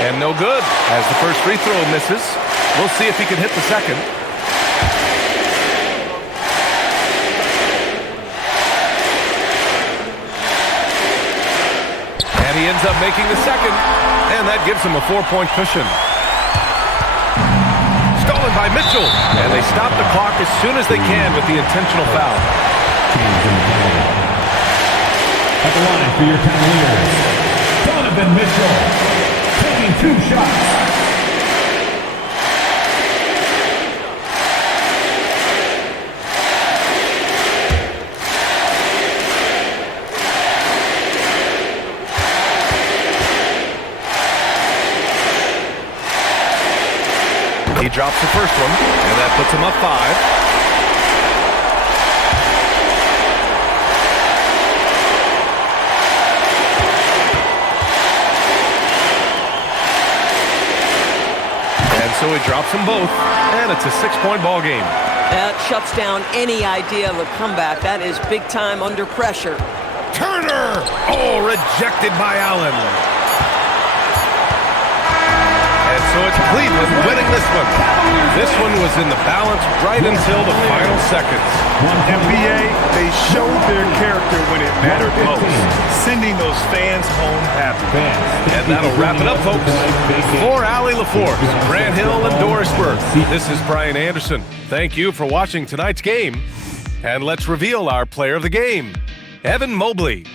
And no good, as the first free throw misses. We'll see if he can hit the second. And he ends up making the second, and that gives him a 4-point cushion. Stolen by Mitchell, and they stop the clock as soon as they can with the intentional foul. At the line for your Cavaliers, Donovan Mitchell. Taking 2 shots. He drops the first one, and that puts him up 5. So he drops them both, and it's a 6-point ball game. That shuts down any idea of a comeback. That is big time under pressure. Turner! Oh, rejected by Allen. And so it's Cleveland winning this one. This one was in the balance right until the final seconds. NBA, they showed their character when it mattered most, sending those fans home happy. And that'll wrap it up, folks. For Allie LaForce, Grant Hill, and Doris Burke, this is Brian Anderson. Thank you for watching tonight's game. And let's reveal our player of the game, Evan Mobley.